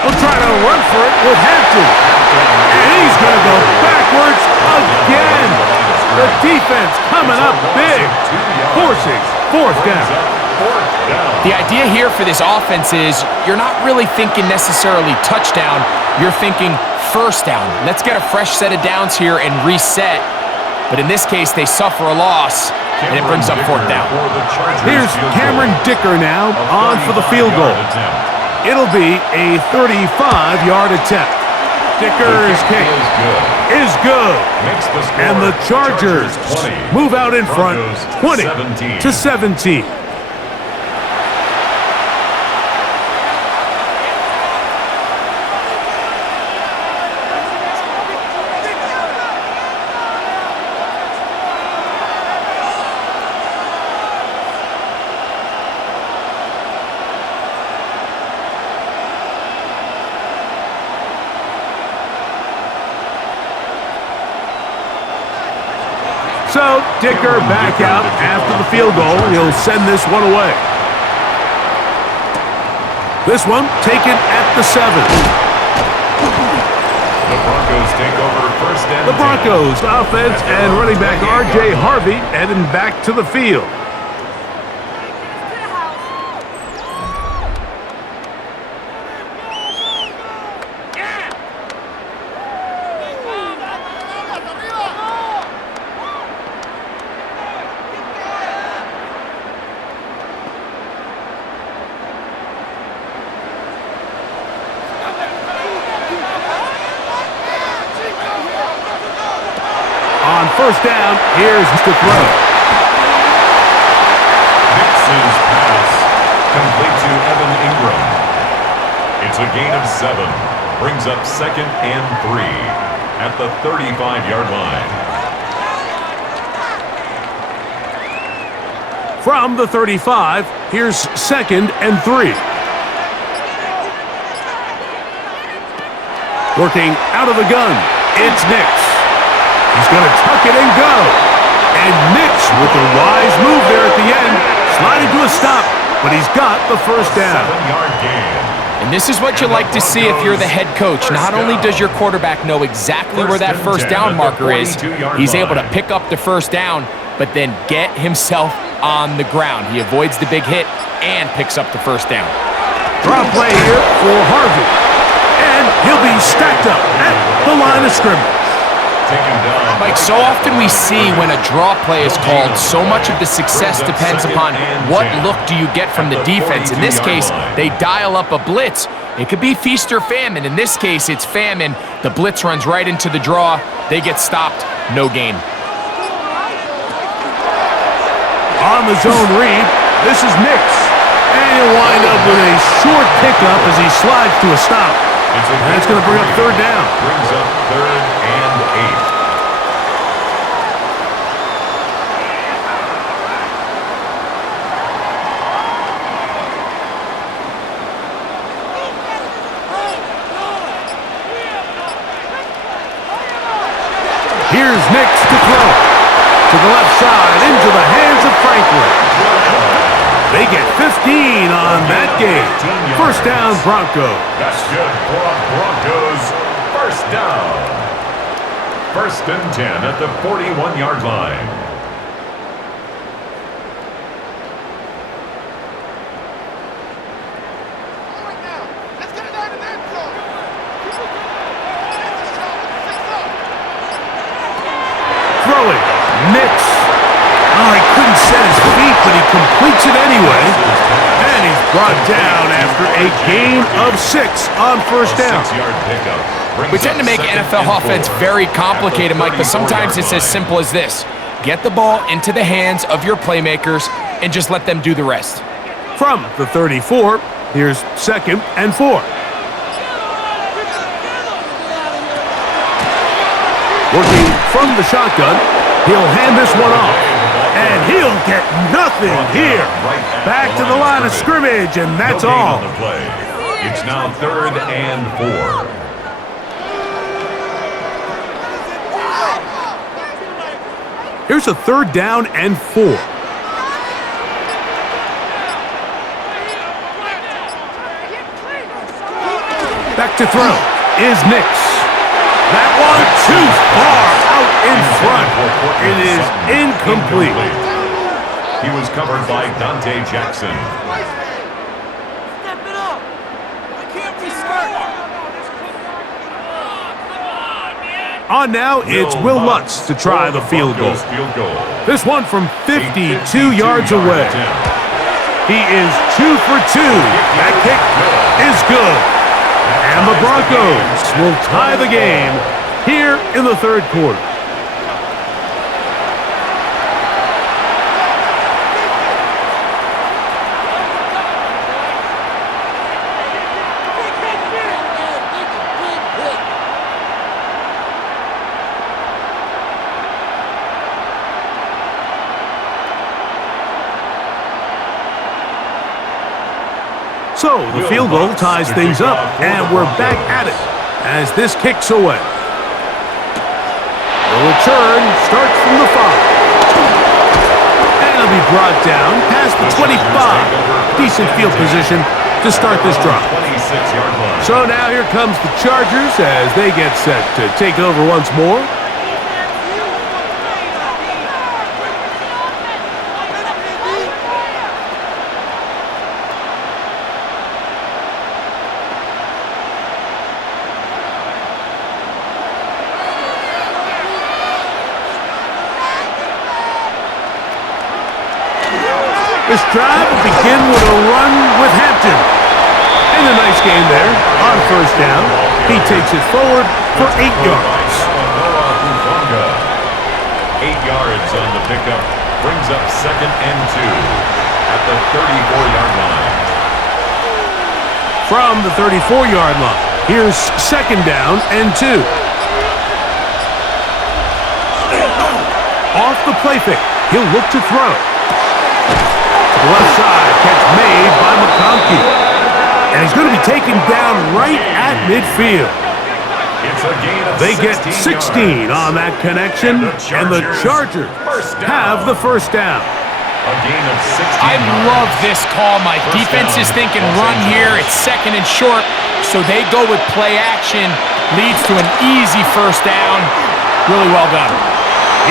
We'll try to run for it with Hampton. And he's going to go backwards again. The defense coming up big. Forcing 4th down. The idea here for this offense is you're not really thinking necessarily touchdown. You're thinking 1st down. Let's get a fresh set of downs here and reset. But in this case, they suffer a loss, and it brings up 4th down. Here's Cameron Dicker now on for the field goal. It'll be a 35-yard attempt. Dicker's kick is good. And the Chargers move out in front, 20-17. So, Dicker back out after the field goal. He'll send this one away. This one taken at the 7. The Broncos take over 1st and 10. The Broncos offense and running back R.J. Harvey heading back to the field. On 1st down, here's the throw. Nix's pass, complete to Evan Ingram. It's a gain of 7. Brings up 2nd and 3 at the 35-yard line. From the 35, here's 2nd and 3. Working out of the gun, it's Nix. He's going to tuck it and go. And Nix with a wise move there at the end, sliding to a stop, but he's got the 1st down. 7-yard gain. And this is what you like to see if you're the head coach. Not only does your quarterback know exactly where that 1st down marker is, he's able to pick up the 1st down, but then get himself on the ground. He avoids the big hit and picks up the 1st down. Draw play here for Harvey. And he'll be stacked up at the line of scrimmage. Mike, so often we see when a draw play is called, so much of the success depends upon what look do you get from the defense. In this case, they dial up a blitz. It could be feast or famine. In this case, it's famine. The blitz runs right into the draw. They get stopped. No gain. On the zone read, this is Nix. And he'll wind up with a short pickup as he slides to a stop. And it's going to bring up 3rd down. Brings up 3rd and 8. Here's Nix to throw. To the left side, into the hands of Franklin. They get 15 on that game. 1st down, Broncos. That's good for Broncos. 1st down. 1st and 10 at the 41-yard line. Throwing, Nix. Oh, he couldn't set his feet, but he completes it anyway. And he's brought down after a gain of 6 on 1st down. 6-yard pickup. We tend to make NFL offense very complicated, Mike, but sometimes it's as simple as this. Get the ball into the hands of your playmakers and just let them do the rest. From the 34, here's 2nd and 4. Working from the shotgun, he'll hand this one off. And he'll get nothing here. Back to the line of scrimmage, and that's all. It's now 3rd and 4. Here's a 3rd down and 4. Back to throw is Nix. That one too far out in front. It is incomplete. He was covered by Dante Jackson. On now, it's Will Lutz to try the field goal. This one from 52 yards away. He is 2 for 2. That kick is good. And the Broncos will tie the game here in the 3rd quarter. So the field goal ties things up, and we're back at it as this kicks away. The return starts from the 5. And it'll be brought down past the 25. Decent field position to start this drive. So now here comes the Chargers as they get set to take over once more. This drive will begin with a run with Hampton. And a nice gain there on 1st down. He takes it forward for 8 yards. 8 yards on the pickup. Brings up 2nd and 2 at the 34-yard line. From the 34-yard line, here's 2nd down and 2. Off the play fake, he'll look to throw. The left side, catch made by McConkey. And he's going to be taken down right at midfield. It's a gain of they get 16 on that connection, and the Chargers have the 1st down. A gain of 16. I love this call, Mike. Defense is thinking run here. It's 2nd and short, so they go with play action. Leads to an easy 1st down. Really well done.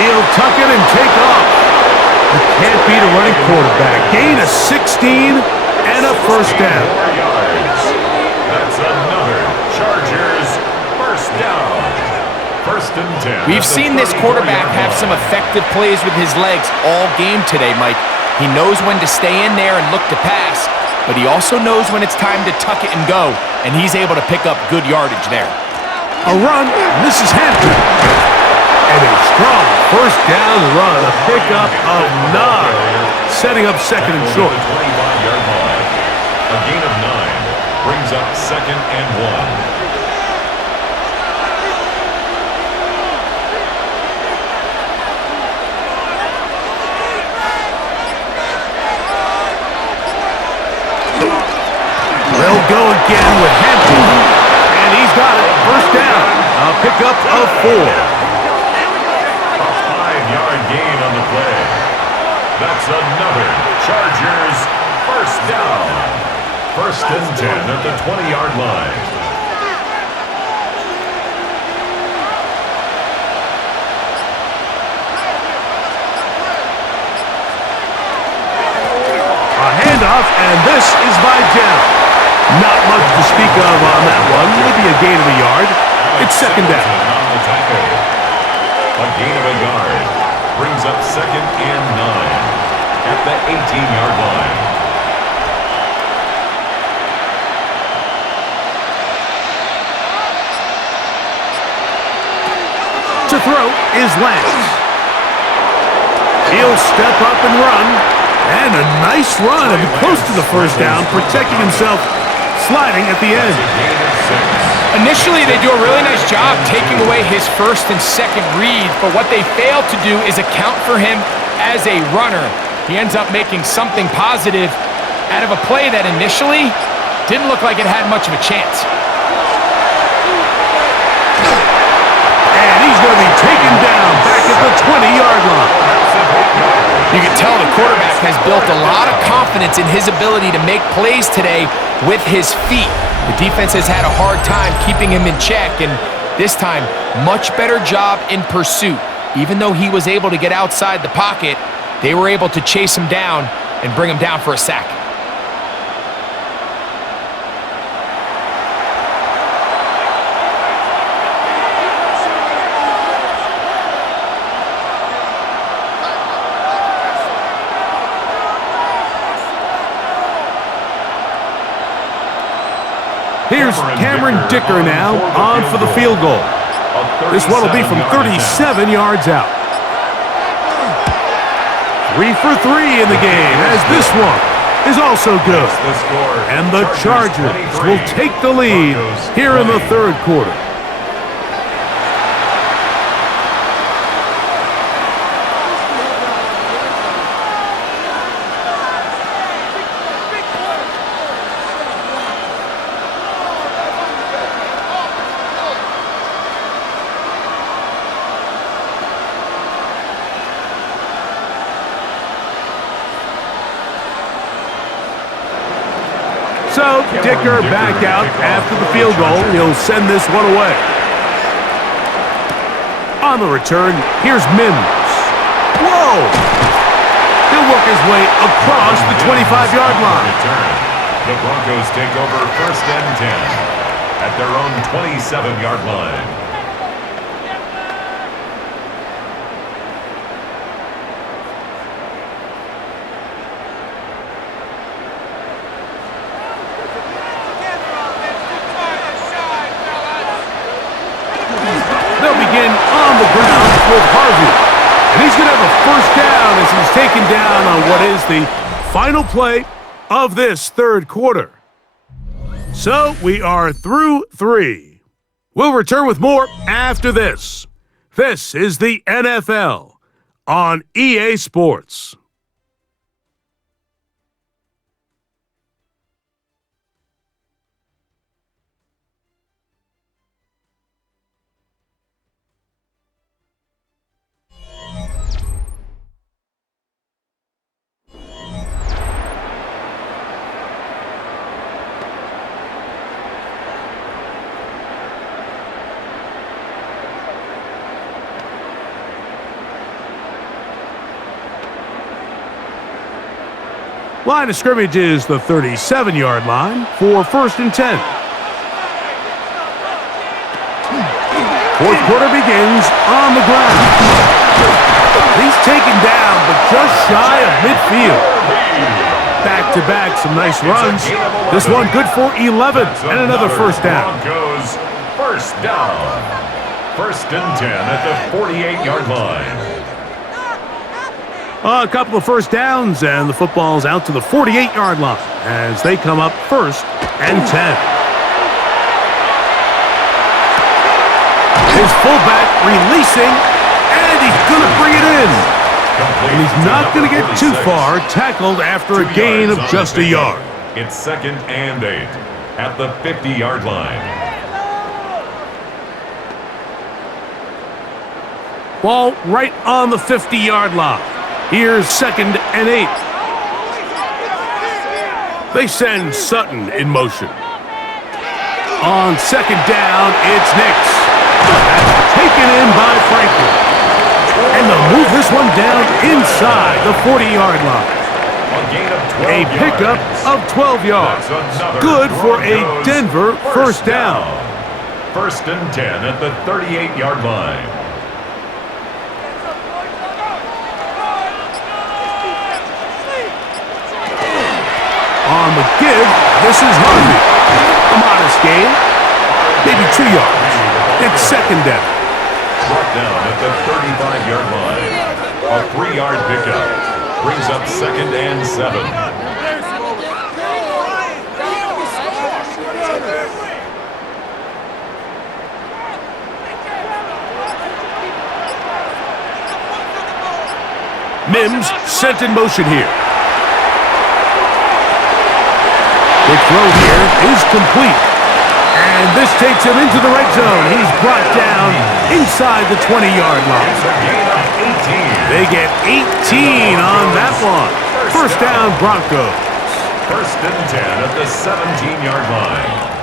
He'll tuck it and take off. You can't beat a running quarterback. Gain of 16 and a 1st down. 4 yards. That's another Chargers 1st down. 1st and 10. We've seen this quarterback have some effective plays with his legs all game today, Mike. He knows when to stay in there and look to pass, but he also knows when it's time to tuck it and go, and he's able to pick up good yardage there. A run, this is Hampton. And a strong 1st down run, a pickup of 9, setting up 2nd and short. The 25-yard line. A gain of 9 brings up 2nd and 1. They'll go again with Hampton. And he's got it, 1st down. A pickup of 4. Gain on the play. That's another Chargers 1st down. 1st and 10 at the 20-yard line. A handoff, and this is by Down. Not much to speak of on that one. Maybe a gain of a yard. It's 2nd down. On the tackle. A gain of a yard. Brings up 2nd and 9 at the 18-yard line. to throw is Lance. He'll step up and run. And a nice run and close to the first down, protecting himself, sliding at the end. Initially, they do a really nice job taking away his first and second read, but what they fail to do is account for him as a runner. He ends up making something positive out of a play that initially didn't look like it had much of a chance. And he's going to be taken down back at the 20-yard line. You can tell the quarterback has built a lot of confidence in his ability to make plays today with his feet. The defense has had a hard time keeping him in check, and this time, much better job in pursuit. Even though he was able to get outside the pocket, they were able to chase him down and bring him down for a sack. Here's Cameron Dicker now on for the field goal. This one will be from 37 yards out. 3 for 3 in the game, as this one is also good. And the Chargers will take the lead here in the third quarter. So, Dicker back out after the field goal. He'll send this one away. On the return, here's Mims. Whoa! He'll work his way across the 25-yard line. The Broncos take over first and 10 at their own 27-yard line. On the ground with Harvey. And he's going to have a first down as he's taken down on what is the final play of this third quarter. So we are through 3. We'll return with more after this. This is the NFL on EA Sports. Line of scrimmage is the 37-yard line for first and 10. Fourth quarter begins on the ground. He's taken down, but just shy of midfield. Back-to-back, some nice runs. This one good for 11 and another first down. Broncos first down. First and 10 at the 48-yard line. A couple of first downs, and the football's out to the 48-yard line as they come up first and 10. His fullback releasing, and he's going to bring it in. And he's not going to get too far, tackled after a gain of just a yard. It's second and 8 at the 50-yard line. Ball right on the 50-yard line. Here's second and 8. They send Sutton in motion. On second down, it's Nix. That's taken in by Franklin. And they'll move this one down inside the 40-yard line. A pickup of 12 yards. Good for a Denver first down. First and 10 at the 38-yard line. On the give, this is Harvey. A modest gain, maybe 2 yards. It's second down. Brought down at the 35-yard line. A 3-yard pickup brings up 2nd and 7. Mims sent in motion here. The throw here is complete. And this takes him into the red zone. He's brought down inside the 20-yard line. It's a gain of 18. They get 18 on that one. First down, Broncos. 1st and 10 at the 17-yard line.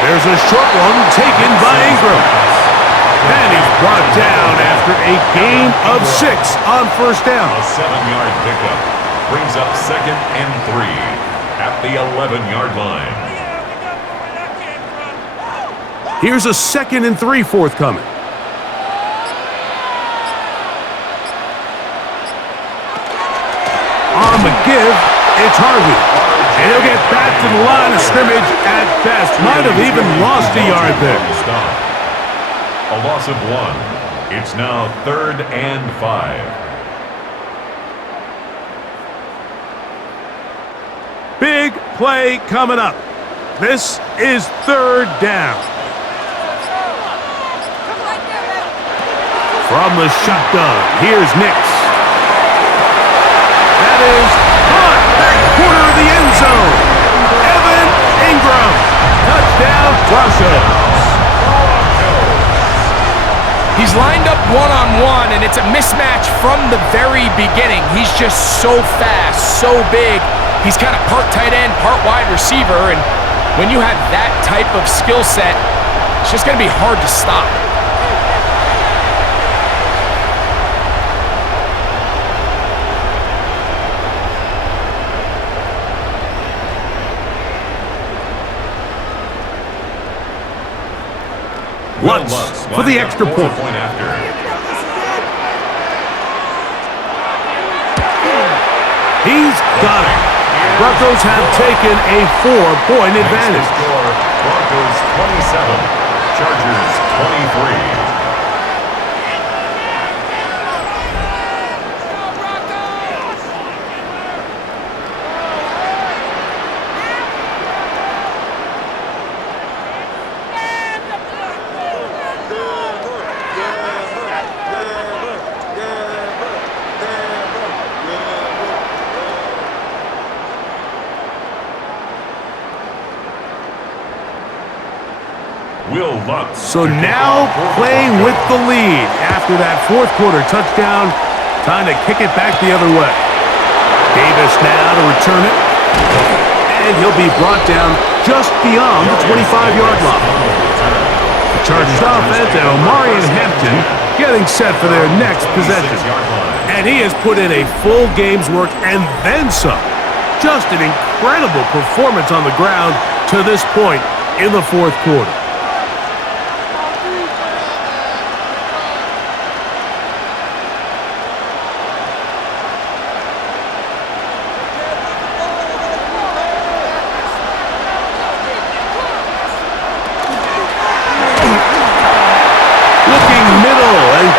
There's a short one taken by Ingram. And he's brought down after a gain of 6 on first down. A 7-yard pickup brings up 2nd and 3 at the 11-yard line. Here's a 2nd and 3 forthcoming. On the give, it's Harvey. And he'll get back to the line of scrimmage at best. Might have even lost a yard there. A loss of 1. It's now 3rd and 5. Big play coming up. This is 3rd down. From the shotgun, here's Nix. That is caught back corner of the end zone. Evan Ingram. Touchdown, Broncos. He's lined up one-on-one, and it's a mismatch from the very beginning. He's just so fast, so big. He's kind of part tight end, part wide receiver, and when you have that type of skill set, it's just going to be hard to stop. Lutz for the extra point. He's got it. Broncos have taken a 4-point advantage. Score, Broncos 27, Chargers 23. So now playing with the lead after that 4th quarter touchdown. Time to kick it back the other way. Davis now to return it. And he'll be brought down just beyond the 25-yard line. The Chargers offense and Omarion Hampton getting set for their next possession. And he has put in a full game's work and then some. Just an incredible performance on the ground to this point in the 4th quarter.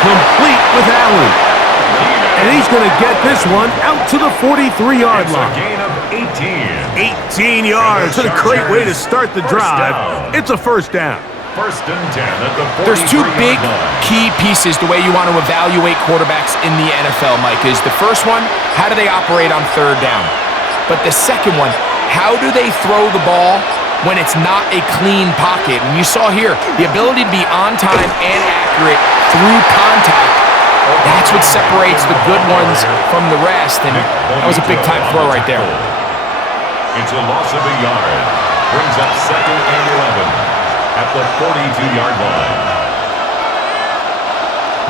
Complete with Allen. And he's going to get this one out to the 43-yard line. It's a gain of 18. 18 yards. What a great way to start the drive. It's a first down. 1st and 10 at the 43-yard line. There's 2 big key pieces the way you want to evaluate quarterbacks in the NFL, Mike, is the first one, how do they operate on 3rd down? But the second one, how do they throw the ball when it's not a clean pocket? And you saw here, the ability to be on time and accurate through contact, that's what separates the good ones from the rest, and that was a big-time throw right there. It's a loss of a yard. Brings up 2nd and 11 at the 42-yard line.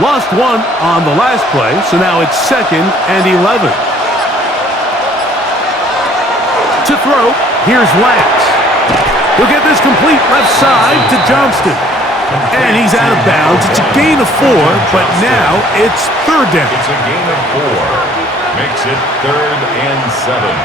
Lost 1 on the last play, so now it's 2nd and 11. To throw, here's Lance. He'll get this complete left side to Johnston. And he's out of bounds. It's a gain of 4, but now it's third down. It's a gain of 4. Makes it 3rd and 7.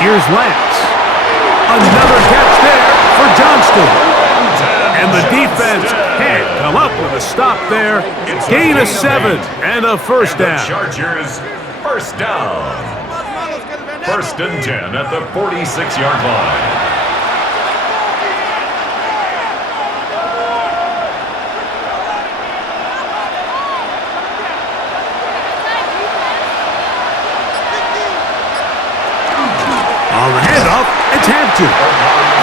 Here's Lance. Another catch there for Johnston. And the defense can't come up with a stop there. Gain of 7 and a first down. The Chargers, first down. 1st and 10 at the 46-yard line. On the handoff, it's Hampton.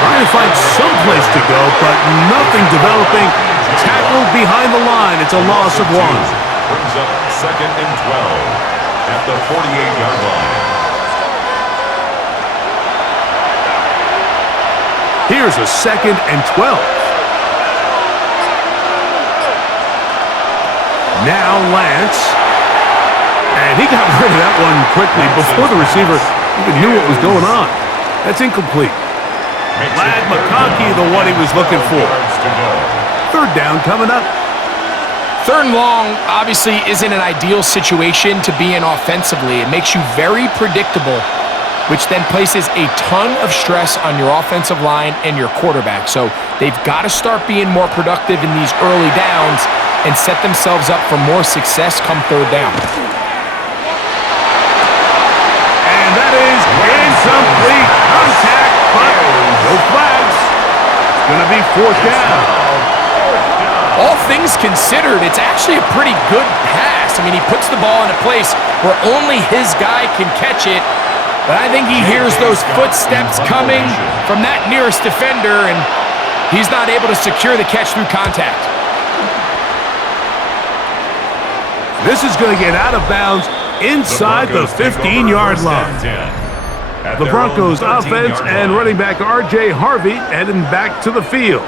Trying to find some place to go, but nothing developing. Tackled behind the line. It's a loss of 1. Brings up 2nd and 12 at the 48-yard line. Here's a 2nd and 12. Now Lance. And he got rid of that one quickly before the receiver even knew what was going on. That's incomplete. Lad McConkey, the one he was looking for. Third down coming up. 3rd and long obviously isn't an ideal situation to be in offensively. It makes you very predictable, which then places a ton of stress on your offensive line and your quarterback. So they've got to start being more productive in these early downs and set themselves up for more success come 3rd down. And that is incomplete contact, but no flags. It's going to be 4th down. All things considered, it's actually a pretty good pass. I mean, he puts the ball in a place where only his guy can catch it. But I think he hears those footsteps coming from that nearest defender, and he's not able to secure the catch through contact. This is going to get out of bounds inside the 15-yard line. The Broncos offense and running back R.J. Harvey heading back to the field.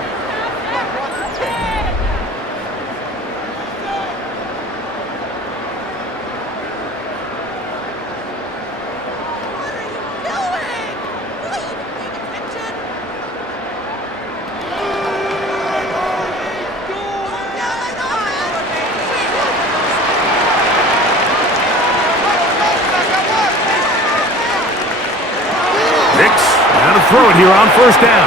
Throw it here on 1st down.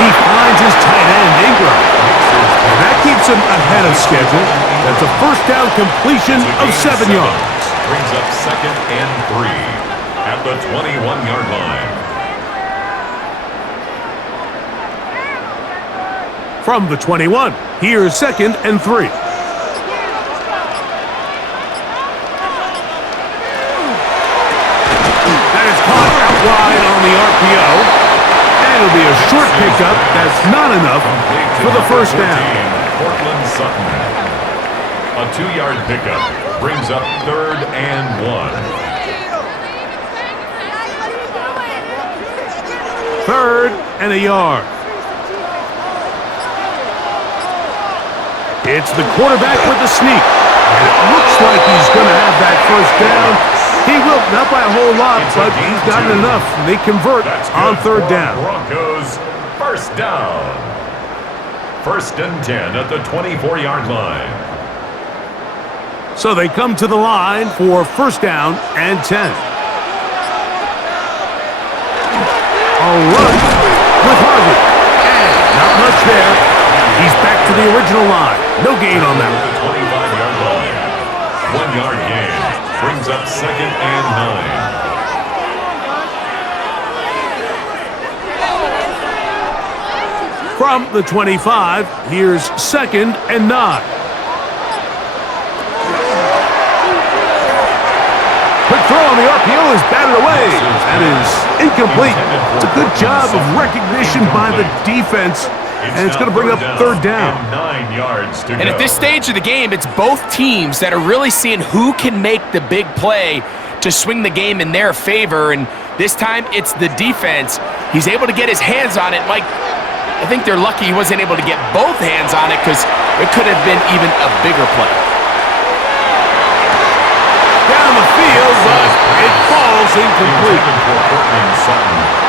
He finds his tight end, Ingram. And that keeps him ahead of schedule. That's a 1st down completion of 7 yards. Brings up 2nd and 3 at the 21-yard line. From the 21, here's 2nd and 3. That is caught out wide on the RPO. And it'll be a short pickup. That's not enough for the 1st down. Cortland Sutton. A 2-yard pickup brings up 3rd and 1. 3rd and a yard. It's the quarterback with the sneak. And it looks like he's going to have that 1st down. He will, not by a whole lot, but he's got enough. They convert on 3rd down. Broncos, 1st down. 1st and 10 at the 24-yard line. So they come to the line for 1st down and 10. A run with Harvey. And not much there. He's back to the original line. No gain on that. The 25-yard line. 1-yard gain. Brings up 2nd and 9. From the 25, here's 2nd and 9. Quick throw on the RPO is batted away. That is incomplete. It's a good job of recognition by the defense. And it's going to bring up 3rd down. 9 yards to go. And at this stage of the game, it's both teams that are really seeing who can make the big play to swing the game in their favor. And this time, it's the defense. He's able to get his hands on it. Mike, I think they're lucky he wasn't able to get both hands on it because it could have been even a bigger play. Down the field, but it falls incomplete.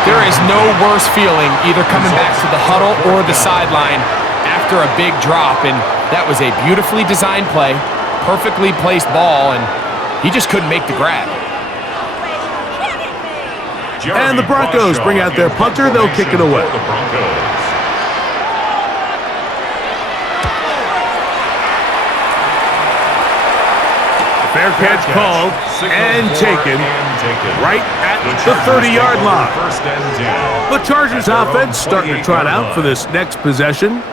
There is no worse feeling either coming back to the huddle or the sideline after a big drop, and that was a beautifully designed play, perfectly placed ball, and he just couldn't make the grab. And the Broncos bring out their punter. They'll kick it away. Fair catch called and taken right at the 30-yard line. The Chargers offense starting to trot out for this next possession.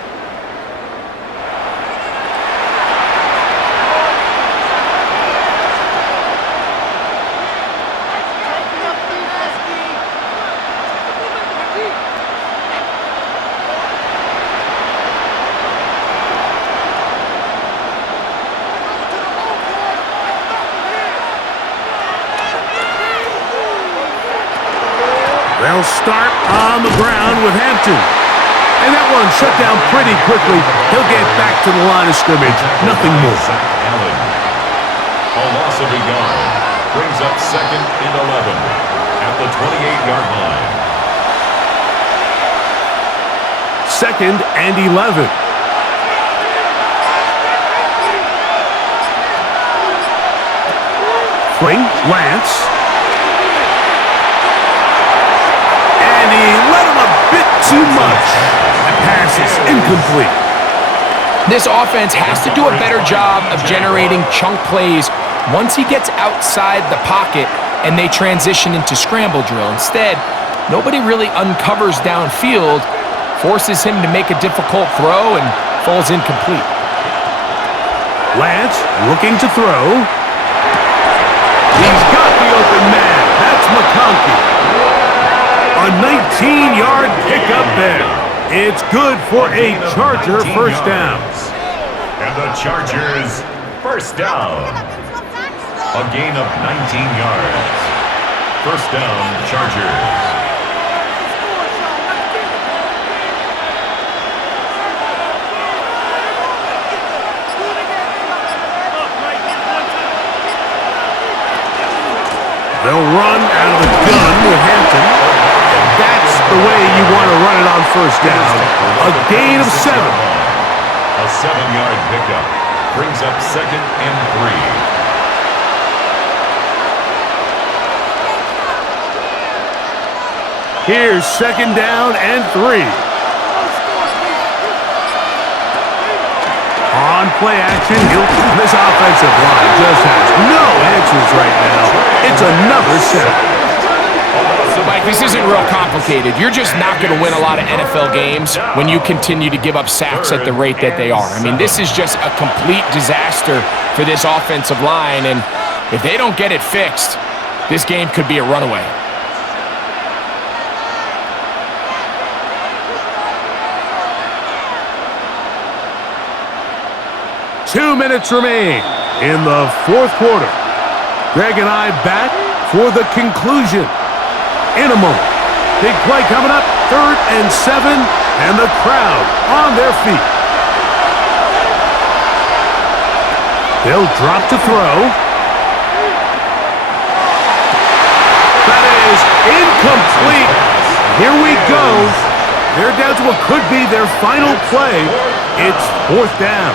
They'll start on the ground with Hampton. And that one shut down pretty quickly. He'll get back to the line of scrimmage. Nothing more. A loss of a yard brings up 2nd and 11 at the 28-yard line. 2nd and 11. Fling, Lance. And he let him a bit too much. That pass is incomplete. This offense has to do a better job of generating chunk plays once he gets outside the pocket and they transition into scramble drill. Instead, nobody really uncovers downfield, forces him to make a difficult throw, and falls incomplete. Lance looking to throw. He's got the open man. That's McConkey. A 19-yard pickup there. It's good for a Charger first down. And the Chargers first down. A gain of 19 yards. First down, Chargers. They'll run out of the gun with Hampton. That's the way you want to run it on first down. A gain of 7. A 7-yard pickup brings up 2nd and 3. Here's 2nd down and 3. On play action, this offensive line just has no answers right now. It's another sack. Mike, this isn't real complicated. You're just not going to win a lot of NFL games when you continue to give up sacks at the rate that they are. I mean, this is just a complete disaster for this offensive line, and if they don't get it fixed, this game could be a runaway. Two minutes remain in the fourth quarter. Greg and I back for the conclusion in a moment. Big play coming up, 3rd and 7, and the crowd on their feet. They'll drop to throw. That is incomplete. Here we go. They're down to what could be their final play. It's 4th down.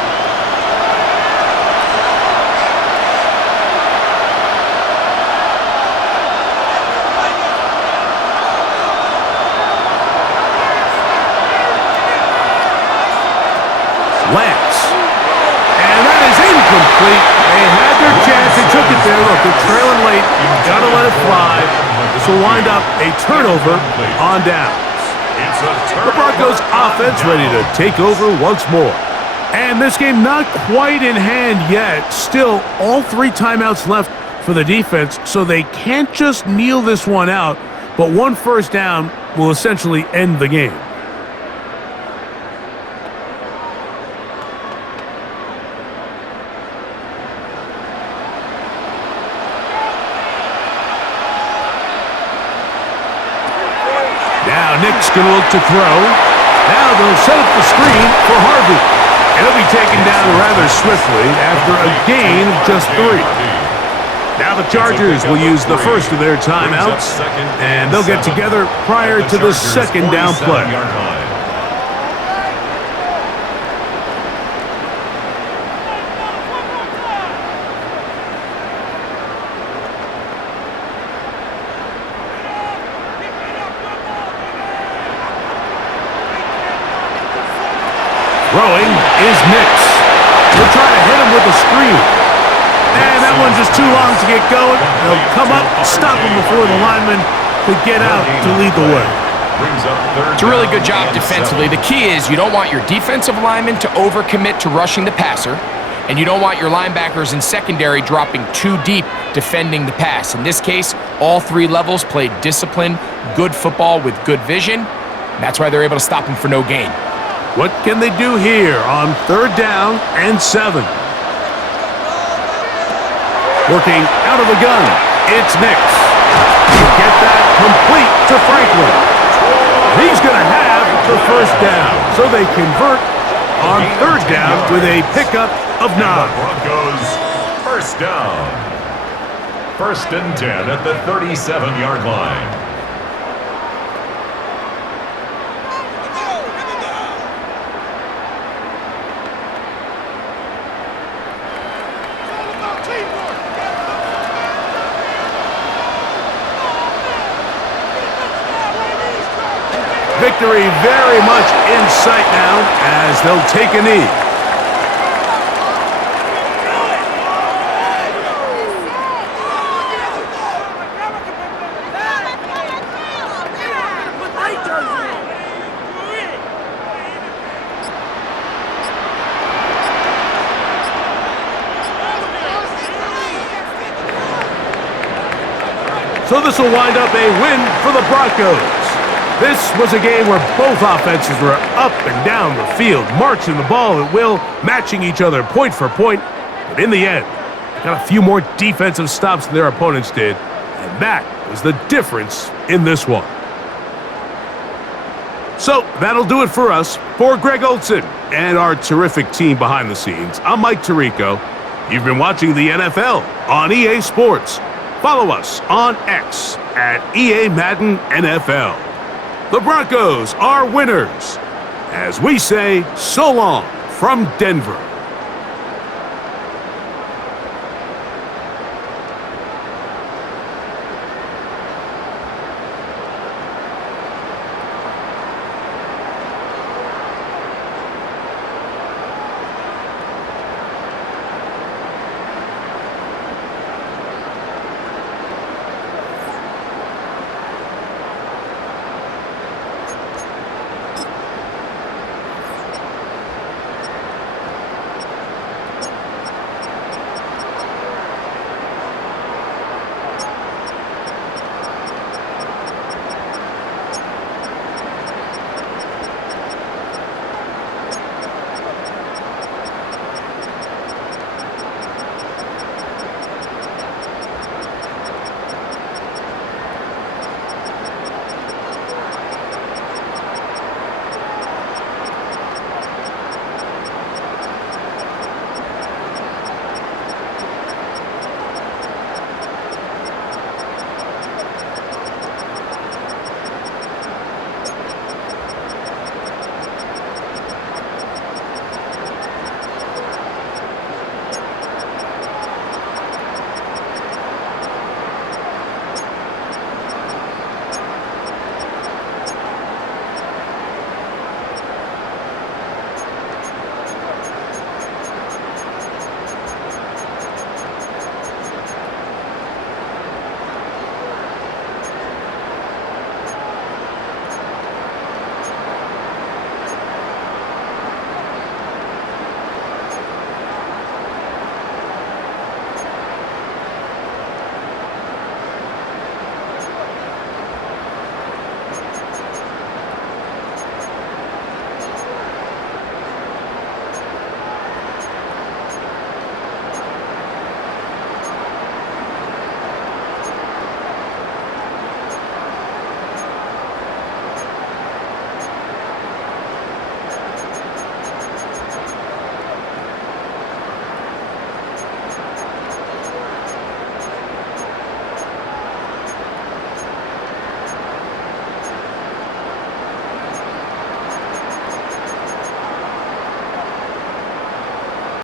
Lance. And that is incomplete. They had their chance. They took it there. Look, they're trailing late. You've got to let it fly. This will wind up a turnover on downs. The Broncos offense ready to take over once more. And this game not quite in hand yet. Still, all 3 timeouts left for the defense, so they can't just kneel this one out, but 1 first down will essentially end the game. Now Nick's going to look to throw. Now they'll set up the screen for Harvey. And he'll be taken down rather swiftly after a gain of just 3. Now the Chargers will use the first of their timeouts, and they'll get together prior to the second down play. Throwing is Nix. He'll try to hit him with a screen. And that one's just too long to get going. They'll come up, stop him before the lineman could get out to lead the way. It's a really good job defensively. The key is you don't want your defensive lineman to overcommit to rushing the passer, and you don't want your linebackers in secondary dropping too deep defending the pass. In this case, all 3 levels played disciplined, good football with good vision. That's why they're able to stop him for no gain. What can they do here on 3rd down and 7? Working out of the gun, it's Nix. He'll get that complete to Franklin. He's going to have the first down, so they convert on 3rd down with a pickup of 9. Broncos first down. 1st and 10 at the 37-yard line. Victory very much in sight now as they'll take a knee. So this will wind up a win for the Broncos. This was a game where both offenses were up and down the field, marching the ball at will, matching each other point for point. But in the end, they got a few more defensive stops than their opponents did, and that was the difference in this one. So that'll do it for us. For Greg Olson and our terrific team behind the scenes, I'm Mike Tirico. You've been watching the NFL on EA Sports. Follow us on X at EA Madden NFL. The Broncos are winners, as we say so long from Denver.